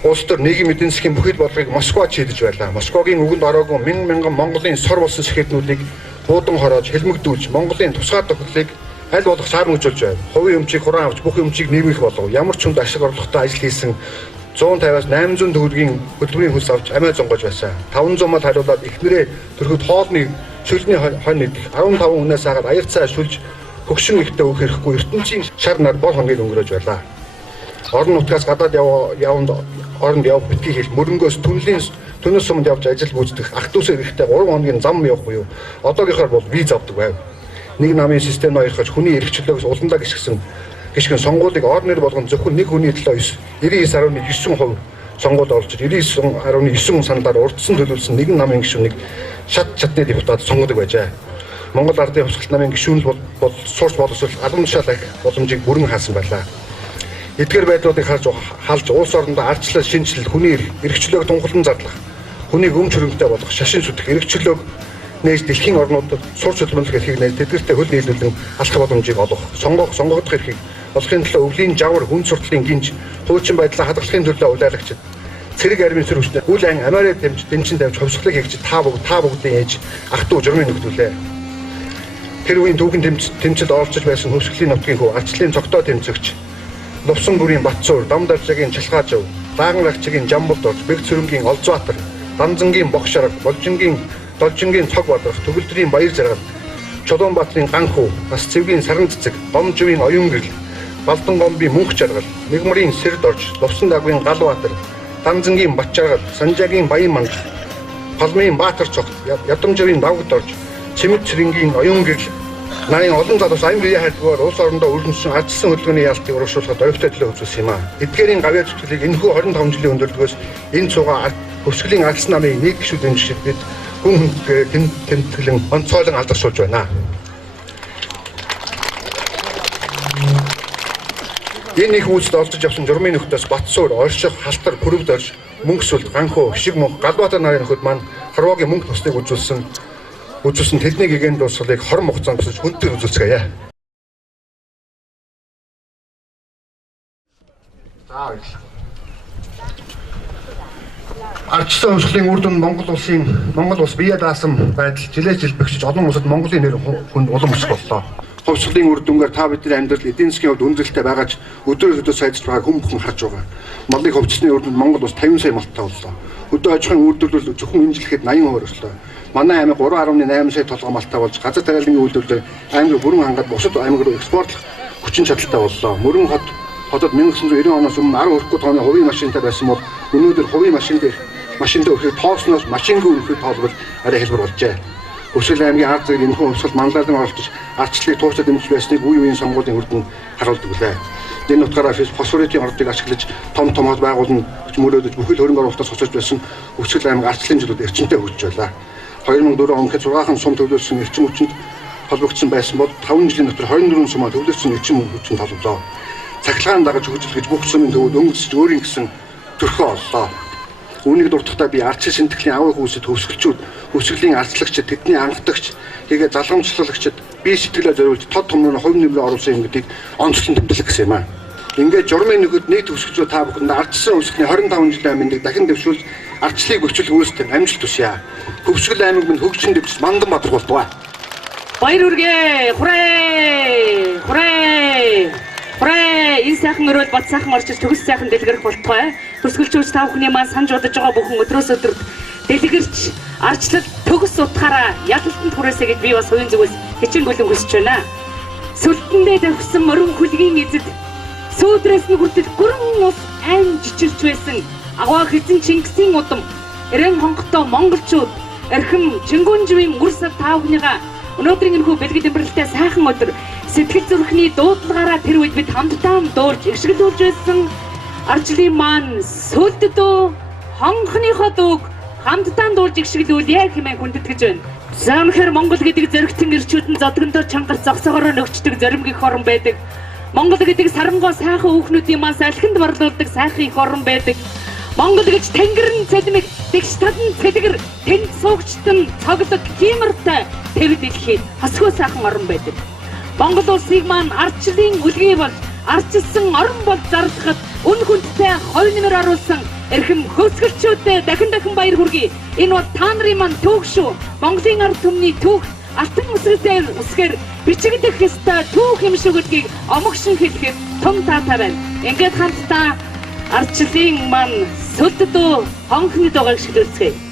Улс төр нийгэм эдийн засгийн бүхий л бодлогыг Москва чийдэж байлаа. Москвагийн үгэнд ороогүй мянган Монголын сор болсон сэхэтнүүдийг буудан хороож, хэлмэгдүүлж, Монголын тусгай тохиолдлыг аль болох саармжуулж байна. Хувийн өмчийг хураан авч бүх өмчийг нэмэх болов. Ямар ч хүнд ашиг орлоготой ажил хийсэн 150-аас 800 төгрөгийн хөдөлмөрийн хөлс авч амиа зонгож байсан. 500 мал хариулаад эхнэрээ төрөхөд хоолны шүлний хонь идэх 15 үнээс хагаад аяр цай шүлж хөгшин ихтэй өөх хэрэггүй ертөнцийн шар нар бол хоногийг өнгөрөөж байлаа. Орон нутгаас гадаад оронд явах битгий хэл мөрөнгөөс түнэс суманд явж ажил гүйцэтгэх ах дүүсээ эрэхтэй 3 хоногийн зам явах буюу одоогийнхоор бол виз авдаг байв. Нэг намын систем ноёрхож хүний эрхчлөөс уландаа гიშгэн сонгуулийг ор нэр болгон зөвхөн нэг хүний төлөө 99.9% сонгуульд оролцож 99.9 саналаар урдсан төлөвлөсөн нэгэн намын гишүүнийг шатны депутат сонгодог байжээ. Монгол ардын хувьсгалт намын гишүүн бол сурч боловсрол албан тушаал ахих боломжийг бүрэн хаасан байлаа. Эдгээр байдлуудыг халж улс орондоо ардчлал шинжилэл, хүний эрхчлөөг тунхаглан зарлах, хүнийг өмч хөрөнгөтэй болгох, шашин сүтэх, эрхчлөөг нээж дэлхийн орнуудад сурч хөдөлмөрлөх эрхийг нээж тэдгээртэй хөл нийлүүлэн алхах боломжийг олгох, сонгогдох эрхийг олохын төлөө өвлийн жавар хүн сурталын гинж, хуучин байдлаа хадгалахын төлөө улайлагчид, цэрэг армийн сөрөгчдөө үл ан амаараа дэмжин тавьж хувьсгалыг хийгч та бүгдийн ээж ах トゥ журмын нөхдүүлээ. Тэр үеийн түүхэн тэмцэлд оролцож байсан хөвсгөлийн нутгийн хүү арчлалын цогтой тэмцэгч Лувсан бүрийн Батцуур, Дамдаржагийн Чалгаажав, Лаган лагчгийн Жамбулд орж, Бэг цэрэнгийн Олзбаатар, Данзангийн Богшараг, Должингийн Цог Бадрах, Төгөлдрийн Баяр Заргал, Чулуунбаатарын Ганхүү, Бас цэвгийн Саран цэцэг, Гомживийн Оюун гэрэл, Балдан гомбын Мөнх жаргал, Мигмарын Сэрд орж, Лувсан дагвын Галбаатар, Данзангийн Батчаргал, Санжаагийн Баян мандал, Палмын Баатар цогт, Ядамжавын Давгад орж, Чимэг цэрэнгийн Оюун гэрэл, нарын олон залуус аймаг үеийн хайлтгаар улс орондоо өргөнсөн ардчсан хөдөлгөөний яалтыг урамшуулахад оюутай төлөө үзүүлсэн юм а. Эдгээрийн гавьяа зүтгэлийг энэхүү 25 жилийн өндөрлөгөөс энэ цугаа хөвсгөлийн ардчсан намын нэг гишүүд дэмжиж бид хүн тэмдэглэн онцгойлон алдаршуулж байна. Энэ их үйлсд олдож явсан журмын нөхдөөс Батсуур, Орших, Халтар, Бүрөвд орж, Мөнх сүлд, Ганхуу, Хишиг мөнх, Галбаатар нарын нөхөд маань Хорвоогийн мөнх тусныг үзүүлсэн тэдний гэгээн дуусгалыг хорон хугацаанд босож хүнтэй үзүүлцгээе. Ардчсан хувьсгалын үр дүн Монгол улс бие даасан байдал жилээс жил бэхжиж олон улсад Монголын нэр хүнд улам өсөх боллоо. Хувьсгалын үр дүнгээр та бидний амьдрал эдийн засгийн хувьд өндөрлөлтөй байгаач өдрөөр өдөө сайжирч байгааг хүн бүхэн харж байгаа. Малын хувьчсны үр дүнд Монгол улс 50 сая малтай боллоо. Өдөө аж ахуйн үйлдвэрлэл зөвхөн энэ жилхэд 80% өслөө. Манай аймаг 3.8 сая толгой малтай болж газар тариалангийн үйлдвэрлэлээр аймаг бүрэн хангаад бусад аймаг руу экспортлох хүчин чадалтай боллоо. Мөрөн хотод 1990 оноос өмнө 10 хүрэхгүй тооны хувийн машинтай байсан бол өнөөдөр хувийн машин дээр машиндаа өрхөд тоосноос машингүй өрхөд тоолбол арай хэлбэр болжээ. Хөвсгөл аймгийн ард зэрэг энэхүү хувьсгал манлайлан оролцож ардчлалыг тууштай дэмжиж байсныг үе үеийн сонгуулийн хүрдэн харуулдаг лээ. Энэ утгаараа фосфоритын ордыг ашиглаж том хот байгуулан мөрөөдөж бүхэл хөрөнгө оруулалтаас хоцорж байсан Хөвсгөл аймаг ардчлалын жилүүд эрчимтэй хөгжиж байлаа. 2004 онд 6хан сум төвлөрсөн эрчим хүчинд холбогдсон байсан бол 5 жилийн дотор 24 сумаа төвлөрсөн эрчим хүчин толгойлоо. Цахилгаан дагаж хөгжиж бүх сумын төвөд өнгөсөж өөрийн гэсэн төрхөө оллоо. Үүнийг дуртахдаа би ардчлал шинтгэлийн аваа хүүсэд хөвсгөлчүүд, хөвсгөлийн ардчлагчид, тэдний анхдагч, тэгээ залгамжлагчид бие сэтгэлээ зориулж тод томноо хувь нэмрээ оруулсан юм гэдгийг онцлон тэмдэглэх гэсэн юм аа. Ингээд журмын нөгөөд нийт хөвсгөлчүүд та бүхэнд ардчсан хөвсгөлийн 25 жилийн аминдыг дахин дэвшүүлж ардчлалыг өчүүл үүсгэх амжилт хүсье. Хөвсгөл аймаг минь хөгжин дэвшиж мандан бадрах болтугай. Баяр үргээ! Хүрээ! Хүрээ! Хүрээ! Энэ сайхан өрөөл бод сайхан орчиж төгс сайхан дэлгэрэх болтугай. Хөрсгөлчүүч та бүхний маань санаж бодож байгаа бүхэн өдрөөс өдөрт дэлгэрч ардчлал төгс утгаараа ялалтанд хүрээсэй гэж би бас хувийн зүгээс хичээн бүлэн хүсэж байна. Сүлдэндээ тавьсан морин хүлгийн эзэд сүүдрээс нь хүртэл гүрэн ус айн жичирч байсан агуу хэзэн Чингисийн удам эрен хонготой монголчууд эрхэм Чингүнживийн үрсэд та бүхнийгаа өнөөдрийн энэхүү бэлгэд имбэрлэлтэй сайхан өдөр сэтгэл зүрхний дуудлагаараа тэр үед бид хамтдаа дуурж эгшгэлүүлж байсан ардчлалын маань сүлдэдөө хонхныхоо дууг хамтдаа дуурж эгшгэлүүлье хэмээн хүндэтгэж байна. Заамхэр Монгол гэдэг зөрөгтөн ирчүүд нь зодгондоо чангаар зогсоогоор нөгчдөг зоримг их орн байдаг. Монгол гэдэг сарангой сайхан хүүхнүүдийн маань салхинд борлуулдаг сайхан их орн байдаг. Монгол гэж тэнгэрэн цалмиг тэгш тадан цэлгэр тэнд суугчтан цоглог тиймэртэй тэр дэлхийд хасгүй сайхан орн байдаг. Монгол улсыг маань ардчлалын үлгий бол ардчилсан орн бол зарлахад үн хүндтэй хувь нэмэр оруулсан эрхэм хөөцгөлчүүдэд дахин баяр хүргэе. Энэ бол та нарын маань түүх шүү. Монголын ард түмний түүх алтан үсрэсээр үсгээр бичигдэх ёстой түүх юм шүү гэдгийг омогшин хэлэхэд том таатай байна. Ингээд хамтдаа ардчлалын маань сүлдэдөө хонхны дугааг шилжүүлцгээе.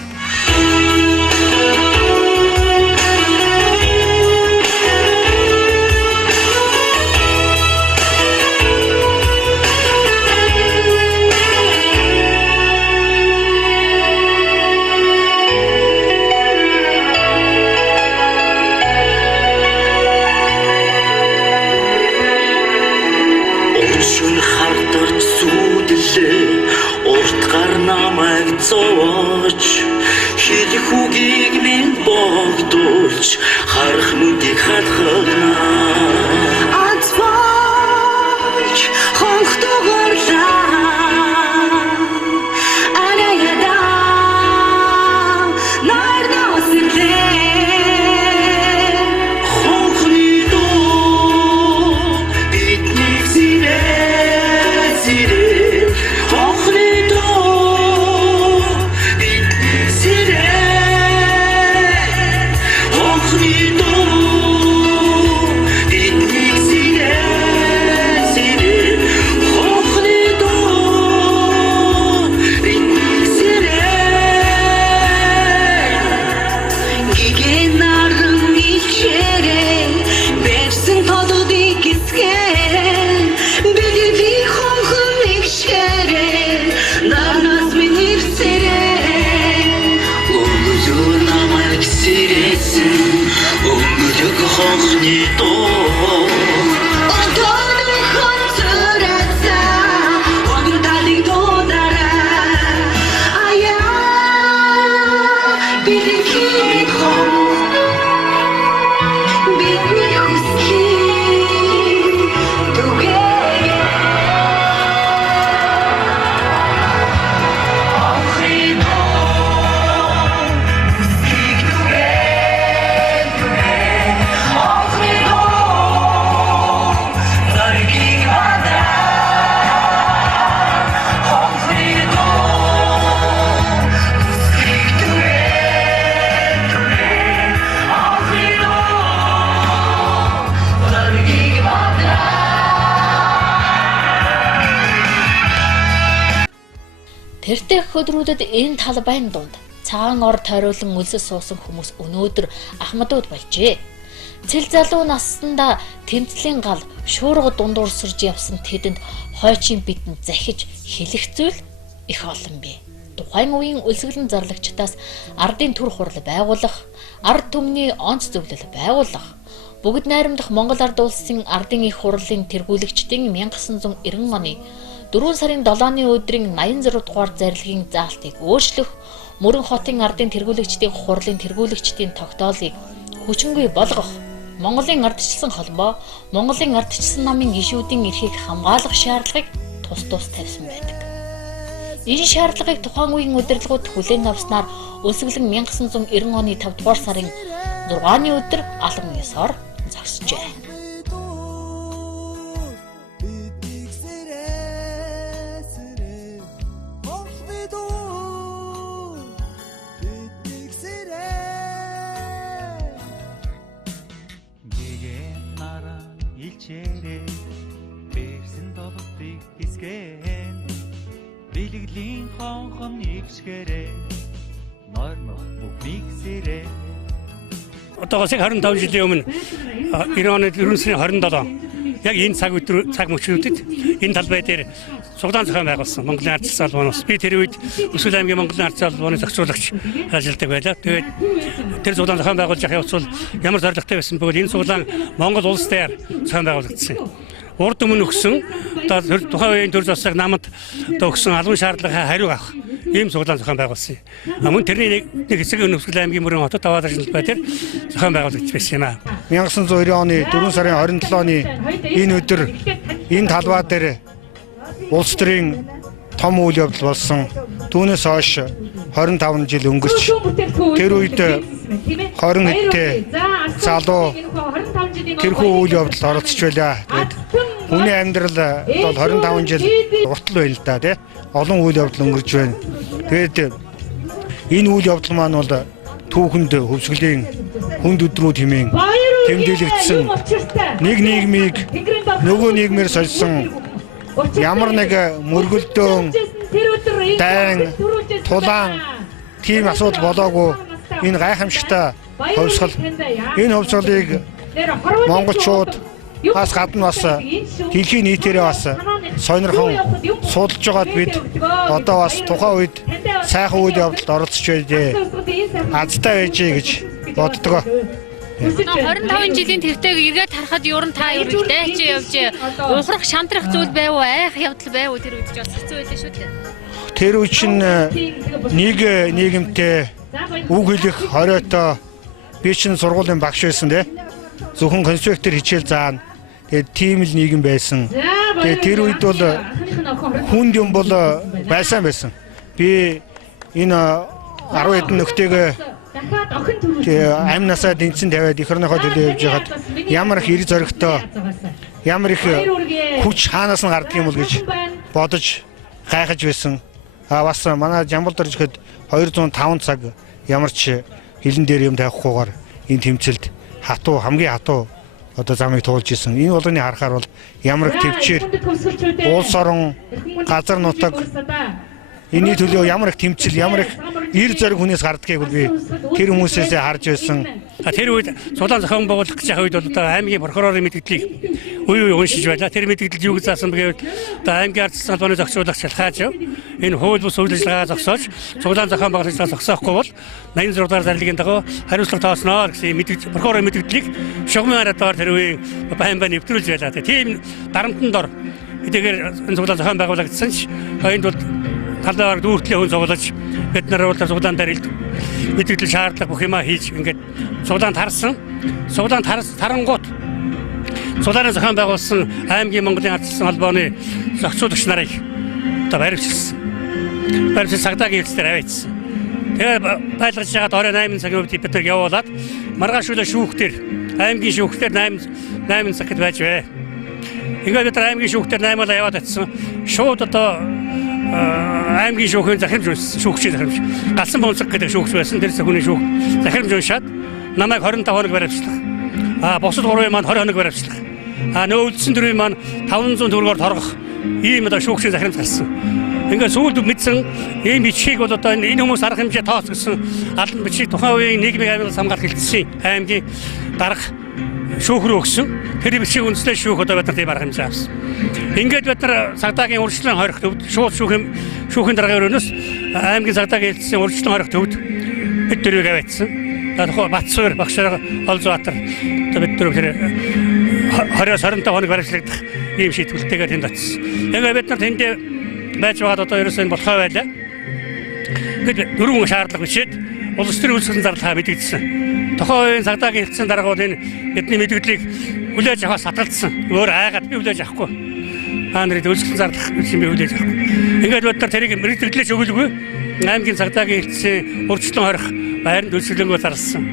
Зооч хилэх үгийг минь богдуулж харах нүдийг хатгахна атвач хонхтогорлаа араяда нарнаас ирлээ хонхны дуу бидний зирээ хонхны Тэртэх өдрүүдэд энэ талбайн дунд цагаан ор тойруулан үлсэж суусан хүмүүс өнөөдөр ахмадууд болжээ. Цэл залуу наснда тэмцлийн гал шуурга дундуурсарж явсан тэдэнд хойчийн бидэнд захиж хэлэх зүйл их олон бий. тухайн үеийн үлсгэлэн зарлагчдаас ардын төр хурал байгуулах, ард түмний онц зөвлөл байгуулах, бүгд найрамдах Монгол ард улсын ардын их хурлын тэргүүлэгчдийн 1990 оны 4 сарын 7-ны өдрийн 86 дугаар зарилгын заалтыг өөрчлөх, Мөрөн хотын ардын тэргүүлэгчдийн хурлын тэргүүлэгчдийн тогтоолыг хүчингүй болгох, Монголын ардчилсан холбоо, Монголын ардчилсан намын гишүүдийн эрхийг хамгаалах шаардлагыг тус тавьсан байдаг. Энэ шаардлагыг тухайн үеийн удирдлагууд хүлээн авснаар Үлсгэлэн 1990 оны 5 дугаар сарын 6-ны өдөр алан ёсоор зогсжээ. Билэглийн хонхон нэгсгэрээ нормох бүгдийг сэрээ. Одоогоос 25 жилийн өмнө 90 оны 4 сарын 27 яг энэ цаг мөчүүдэд энэ талбай дээр цуглаан зохион байгуулсан Монголын ардчилсан албаноос би тэр үед Өсвөл аймгийн Монголын ардчилсан албаны зохицуулагч ажилладаг байлаа. Тэгээд тэр цуглаан зохион байгуулж явах явцвал ямар зорилготой байсан бөгөөд энэ цуглаан Монгол улс дээр зохион байгуулагдсан. Урд өмнө өгсөн тухайн үеийн төр засаг намд өгсөн албан шаардлагын хариу авах ийм цуглаан зохион байгуулсан. Мөн тэрний нэг хэсэг Өсвөл аймгийн Мөрөн хотод аваад ажилладаг байтер зохион байгуулагдаж байсан юм аа. 1990 оны 4 сарын 27-ны энэ өдөр энэ талбай дээр улс төрийн том үйл явдал болсон. Түүнээс хойш 25 жил өнгөрч тэр үед 20 хэдтэй залуу тэрхүү үйл явдалд оролцож байлаа. Тэгээд хүний амьдрал бол 25 жил уртл байна л да тий. Олон үйл явдал өнгөрч байна. Тэгээд энэ үйл явдал маань бол түүхэнд хөвсгөлийн хүнд өдрүүд хэмээн тэмдэглэгдсэн нэг нийгмийг нөгөө нийгмээр сольсон ямар нэг мөргөлдөөн дайн тулаан тийм асуудал болоогүй энэ гайхамшигтай хувьсгал энэ хувьсгалыг монголчууд бас гадна бас дэлхийн нийтээрээ бас сонирхон судалж байгаад бид одоо бас тухайн үед сайхан үйл явдалд оролцож байдээ. Азтай байжээ гэж боддог. 25 жилийн тэртэйг эргээд харахад ер нь та ер нь дайч явж ухрах шантрах зүйл байв уу, айх явдал байв уу тэр үед ч бас хэцүү байлаа шүү дээ. Тэр үе чинь нэг нийгэмтэй үг хэлэх хориотой би чинь сургуулийн багш байсан тий. Зөвхөн конспектээр хичээл заана. Тэгээд тийм л нийгэм байсан. Тэгээд тэр үед бол хүнд юм бол байсан. Би энэ 10 хэдэн нөхдөйгээ амнасаа дэнцэн тавиад эх орныхоо төлөө явж байгаад ямар их эрг зоригтой ямар их хүч хаанаас нь гарддаг юм бол гэж бодож гайхаж байсан. Бас манай Жамбал дорж ихэд 205 цаг ямар ч хилэн дээр юм тавихгүйгээр энэ тэмцэлд хамгийн хатуу одоо замыг туулж исэн. Энэ болгоны харахаар бол ямар их төвчээр улс орон газар нутаг энэний төлөө ямар их тэмцэл, ямар их эр зориг хүнээс гардгийг би тэр хүмүүсээс харж байсан. Тэр үед цуглаан зохион байгуулах гэж явах үед бол одоо аймгийн прокурорын мэдээллийг үе уншиж байлаа. Тэр мэдээлэл юу гэж заасан бэ гэвэл одоо аймгийн ардчилсан албаны зохицуулагч шалхааж энэ хууль бус үйл ажиллагаа зогсоож цуглаан зохион байгуулалтаа зогсоохгүй бол 86 дугаар зарлагын дагуу хариуцлага тоосноо гэсэн мэдээлэл прокурорын мэдээллийг шугамын арадаар тэр үеийн баймбаа нэвтрүүлж байлаа. Тийм дарамтанд дор хэдийгээр энэ цуглаан зохион байгуулагдсан ч энд бол талаар дүүртлээ хүн цуглаж бид нар бол цуглаан дээр мэдээлэл шаардлага бүх юмаа хийж ингээд цуглаанд харсан. Цуглаанд харангуут цуглааны зохион байгуулсан аймгийн Монголын ардчилсан албаны зохицуулагч нарыг одоо баримтжилсан. Цагдаагийн хэлцээр аваачсан. Тэгээ байлгаж яагаад орой 8 цагийн үед бид нар явуулаад маргааш өглөө шүүхтэр аймгийн шүүхтэр 8 цагт байж бай. Ингээд бид нар аймгийн шүүхтэр 8-аа яваад атсан. Шууд одоо аймгийн шүүхийн захирамж шүүгчийн захирамж галсан бонцог гэдэг шүүгч байсан. Тэр хүний шүүх захирамж уншаад намайг 25 хоног баримтлах. Бусад 3-ын маань 20 хоног баримтлах. Нөөдсөн 4-ийн маань 500 төгрөгөөр торгох. Ийм одоо шүүгчийн захирамж гарсан. Ингээд сүүлд мэдсэн ийм бичгийг бол одоо энэ хүмүүс арга хэмжээ тооцсон албан бичиг тухайн үеийн нийгмийн амьд хамгаалах хэлтсийн аймгийн дарга шүүх рүү өгсөн. Тэр бичгийг үндэслэж шүүх одоо бид нар тийм арга хэмжээ авсан. Ингээд бид нар цагдаагийн урьдчилан хорих төвд шууд шүүхийн дараагийн өрөөнөөс аймгийн цагдаагийн хэлтсийн урьдчилан хорих төвд бид дөрөв аваадсан. Тэгэхээр Батсуур Багшаар Олзбаатар бид дөрөв тэр 20-25 хоног баримтлагдах ийм шийтгэлтэйгээр тэнд очсон. Ингээд бид нар тэнд байж байгаад одоо ерөөсөө энэ болохоо байлаа. Ингээд дөрвөн шаардлага бичээд улс төрийн үйлчлэгийн зарлахаа мэдэгдсэн. Тухайн үеийн цагдаагийн хэлтсийн даргууд энэ бидний мэдгдлийг хүлээж авахаас татгалзсан. Өөр айгаад би хүлээж авахгүй. Нарыг үйлчлэгийн зарлах юм би хүлээж авахгүй. Ингээд бид нар тэрийг мэдгдлээч өгөлгүй. Аймгийн цагдаагийн хэлтсийн урьдчилан хорих байранд үйлчлэнгөө зарласан.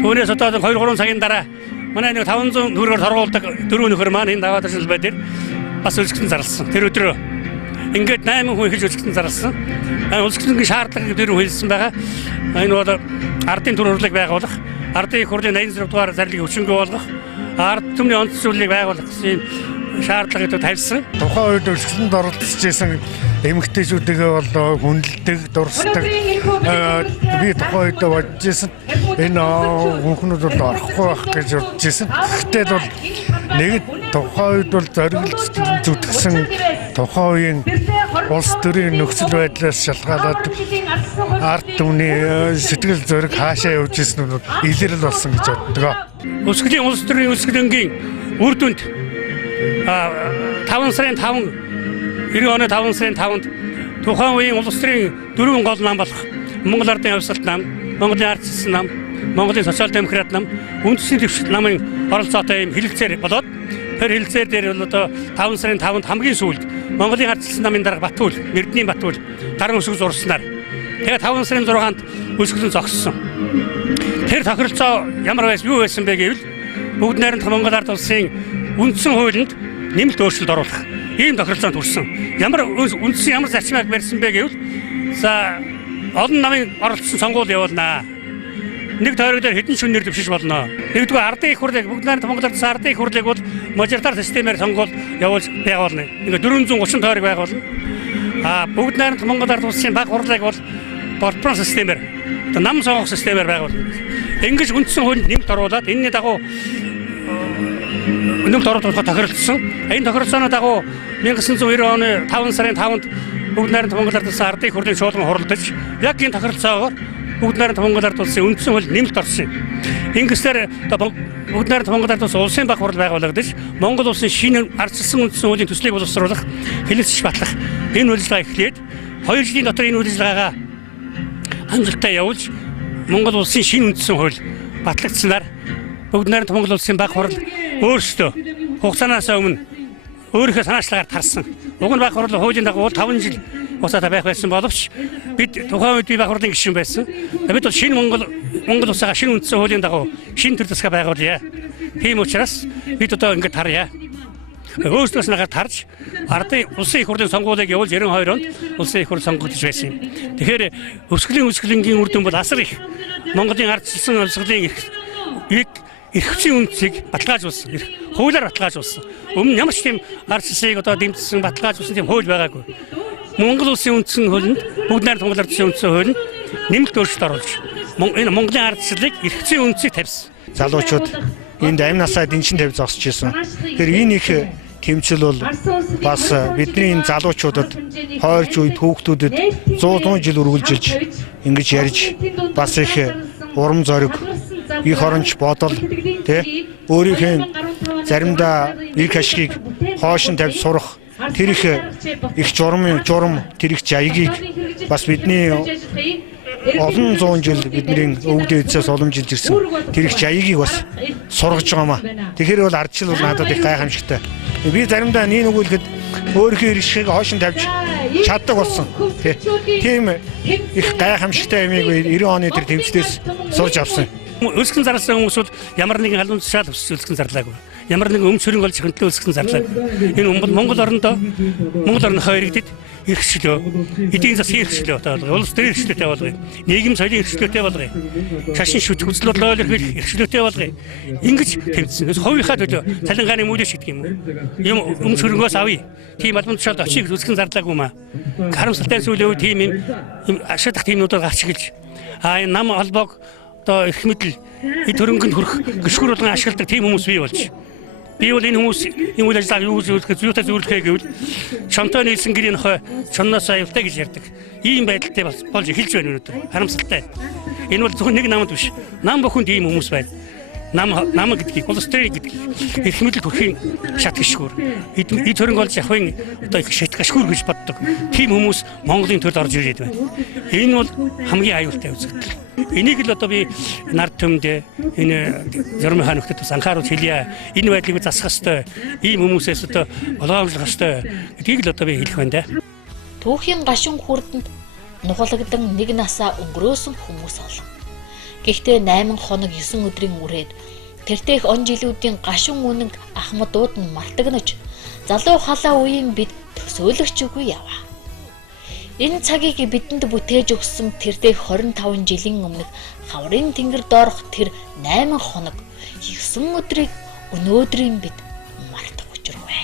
Түүнээс одоо 2-3 цагийн дараа манай нэг 500 төгрөгөөр торгуулдаг дөрөв нөхөр маань энэ даваа ташил бай дээр бас үйлчлэгийн зарласан. Тэр өдрөө ингээд 8 хүн ихэлж үйлчлэгийн зарласан. Үйлчлэгийн шаардлагыг дөрөв хэлсэн байгаа. Энэ бол ардын төр хурлыг байгуулах, ардын их хурлын 86 дугаар зарлигийг өчнгөө болгох, ард түмний онц зүйлийг байгуулах гэсэн шаардлагыг тавьсан. Тухайн үед үйлчлэгэнд оролцож байсан эмэгтэйчүүдээ бол хүндэлдэг, дурсдаг. Би тухайн үед бодож байсан энэ хүүхнүүд бол орохгүй байх гэж бодож байсан. Гэхдээ бол нэг тухайн үед бол зориглож зүтгэсэн тухайн үеийн улс төрийн нөхцөл байдлаас шалтгаалаад ард түмний сэтгэл зориг хаашаа явж ирсэн нь илэрэл болсон гэж боддог. Өсгөлийн улс төрийн үйлчлэгийн үр дүнд 5 сарын 5 90 оны 5 сарын 5-нд тухайн үеийн улс төрийн дөрвөн гол нам болох Монгол Ардын Явсалт нам, Монголын Ардчилсан нам, Монголын Социал-демократ нам, үндэсний төвшөлт намын оролцоотой ийм хэлэлцээр болоод тэр хэлэлцээр дээр бол одоо 5 сарын 5-нд хамгийн сүүлд Монголын Ардчилсан намын дарга Батуул, Эрдэнийн Батуул гарын өсгөл зурснаар тэгээ 5 сарын 6-нд өсгөл нь зогссон. Тэр тохиролцоо ямар юу байсан бэ гэвэл бүгд найрамдах Монгол Ард улсын үндсэн хуулинд нэмэлт өөрчлөлт оруулах ийм тохиролцоонд хүрсэн. Ямар үндсэн ямар зарчмаар барьсан бэ гэвэл за олон намын оролцсон сонгуул явуулнаа. Нэг тойрог дээр хэдэн шөнөөр дэвшиж болно. Нэгдүгээр ардын их хурлыг бүгд найрамдах Монгол Ардын ардын их хурлыг бол мажоритар системээр сонгуул явуулж байгуулна. Ингээ 430 тойрог байгуулна. Бүгд найрамдах Монгол Ард улсын баг хурлыг бол болтон системээр нам сонгох системээр байгуулна. Ингэж үндсэн хуулинд нэмэлт оруулаад энэний дагуу нэмэлт оруулах тохиролцсон. Энэ тохиролцооны дагуу 1990 оны 5 сарын 5-нд бүгд найрамдах Монгол Ард улсын ардын их хурлын шуулган хуралдаж яг энэ тохиролцоогоор бүгд найрамдах Монгол Ард улсын үндсэн хууль нэмэлт орсон юм. Ингэснээр бүгд найрамдах Монгол Ард улсын улсын баг хурал байгуулагдаж Монгол улсын шинэ ардчилсан үндсэн хуулийн төслийг боловсруулах, хэлэлцэж батлах энэ үйлчлэгээ эхлээд 2 жилийн дотор энэ үйлчлэгээгээ амжилттай явуулж Монгол улсын шинэ үндсэн хууль батлагдсанаар бүгд найрамдах Монгол улсын баг хурал өөрсдөө хугацаанаас өмнө өөрийнхөө санаачлагаар тарсан. Уг нь баг хурлын хуулийн дагуу 5 жил уцаатай байх байсан боловч бид тухайн үед баг хурлын гишүүн байсан. Бид бол шинэ Монгол улсаа шинэ үндсэн хуулийн дагуу шинэ төр засаг байгуулъя. Тийм учраас бид одоо ингэж харъя. Өөрсдөөс нагаар тарж ардын улсын их хурлын сонгуулийг явуулж 92 онд улсын их хурл сонгогдож байсан юм. Тэгэхээр өсгөлийн үр дүн бол асар их. Монголын ардчилсан улсгалын эрхчийн үнцийг баталгаажуулсан. Хуулиар баталгаажуулсан. Өмнө ямар ч тийм ардчилсыг одоо дэмжсэн баталгаажуулсан тийм хууль байгаагүй. Монгол улсын үндсэн хуулинд бүгд найрамдах Монгол Ардын үндсэн хуулинд нэмэлт өөрчлөлт оруулж энэ Монголын ардчлалыг эрхчийн үнцийг тавьсан. Залуучууд энд амь насаа дэнчин тавь зогсож ирсэн. Тэгэхээр энэ их тэмцэл бол бас бидний энэ залуучуудад хойрч үед хүүхдүүдэд 100 жил үргэлжилж ингэж ярьж бас их урам зориг их оронч бодол тий өөрийнхөө заримдаа их ашгийг хоошин тавьж сурах тэр их журам тэр их жаягийг бас бидний олон зуун жил бидний өвгдөө эцэс уламжилж ирсэн тэр их жаягийг бас сургаж байгаамаа. Тэгэхээр бол ардчил бол надад их гайхамшигтай. Би заримдаа нэг өгүүлэхэд өөрийнхөө иршгийг хоошин тавьж чаддаг болсон. Тийм их гайхамшигтай юмыг 90 оны тэр тэмцлээс сурж авсан. Өсгөн зарласан хүмүүс бол ямар нэгэн халуун тушаал өсгөн зарлаагүй. Ямар нэгэн өмч хөрөнгө олж хөндлөө өсгөн зарлаагүй. Энэ Монгол орноо хоёрогдод эрхчлөө, эдийн засгийн эрхчлөө болгоё, улс төрийн эрхчлөөтэй болгоё, нийгэм соёлын эрхчлөөтэй болгоё, шашин шүт хүсэл бодлоо илэрхийлэх эрхчлөөтэй болгоё. Ингэж тэмцсэн. Хувийнхаа төлөө цалингааны мөлөө шийдэх юм уу? Юм өмч хөрөнгөөс авъя. Тийм албан тушаалд очиг өсгөн зарлаагүй маа. Харамсалтай сүүлийн үед тийм юм ашиглах тиймнүүдээр гарч эхэлж. Энэ нам холбоог одоо их мэдл эд хөрөнгөнд хүрэх гიშгүр болгон ашигладаг тийм хүмүүс бий болж. Би бол энэ хүмүүс энэ үйл ажиллагааг юу зүйтэй зөвлөхэй гэвэл чонтой нийлсэн гэрийн хой чонноос аюултай гэж ярьдаг. Ийм байдалтай болж эхэлж байна өнөөдөр. Харамсалтай. Энэ бол зөвхөн нэг намд биш. Нам бүхэнд ийм хүмүүс байна. Нам гэдгийг улс төрийн гэдгийг эрх мэдэл төрхийн шат гişгүүр. Эд хөрөнгө олж авахын одоо их шат гişгүүр гэж боддог. Тийм хүмүүс Монголын төрд орж ирээд байна. Энэ бол хамгийн аюултай үзэгдэл. Энийг л одоо би нард түмдээ энэ Жормын хаан нөхдөд бас анхааруулж хэлье. Энэ байдлыг засах ёстой. Ийм хүмүүсээс одоо болгоомжлох ёстой. Гэдгийг л одоо би хэлэх байна да. Түүхийн гашуун хүрдэнд нугалагдсан нэг насаа өнгөрөөсөн хүмүүс олон. Гэхдээ 8 хоног 9 өдрийн үрээд тэртех он жилүүдийн гашуун үнэнг ахмадууд нь мартагнаж залуу халаа үеийн бид төсөөлөгч үгүй яваа. Энэ цагийг бидэнд бүтээж өгсөн тэртех 25 жилийн өмнөх хаврын тэнгэр доорх тэр 8 хоног 9 өдрийг өнөөдрийн бид мартах учиргүй.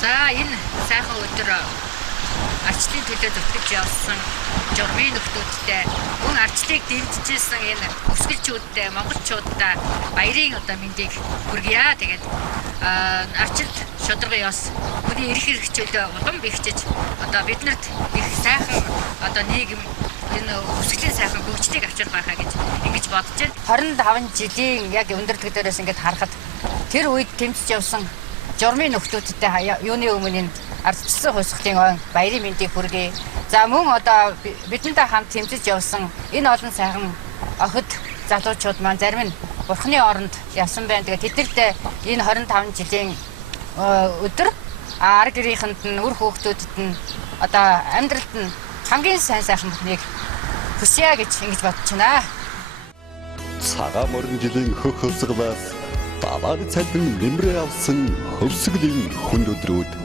За энэ сайхан өдөр арчлын төлөө зүтгэж явсан Жормын нөхдүүдтэй мөн арчлыг дэмжижсэн энэ өсгөлчүүдтэй монголчуудаа баярын одоо мэндийг хүргье. Тэгээд арчилд шударга ёс хүний эрх хэрэгчлөө улам бэхжиж одоо биднэрт их сайхан одоо нийгэм энэ өсгөлийн сайхан хөгжлийг авчрах байхаа гэж ингэж бодож байна. 25 жилийн яг өндөртөг дээрээс ингэж харахад тэр үед тэмцэж явсан Жормын нөхдүүдтэй юуны өмнө энэ ардчилсан хувьсгалын ойн баярын мэндийг хүргэе. За мөн одоо бидэнтэй хамт тэмцэж явсан энэ олон сайхан охид залуучууд маань зарим нь бурхны оронд явсан байна. Тэгээд тэднэртэй энэ 25 жилийн өдөр ар гэрийнхэнд нь үр хүүхдүүдэд нь одоо амьдралд нь хамгийн сайн сайхан бүхнийг хүсье гэж ингэж бодож байна. Цагаан морин жилийн хөх хөвсгөлөөс бабааны цалин нэмрээ авсан хөвсгөлийн хүнд өдрүүд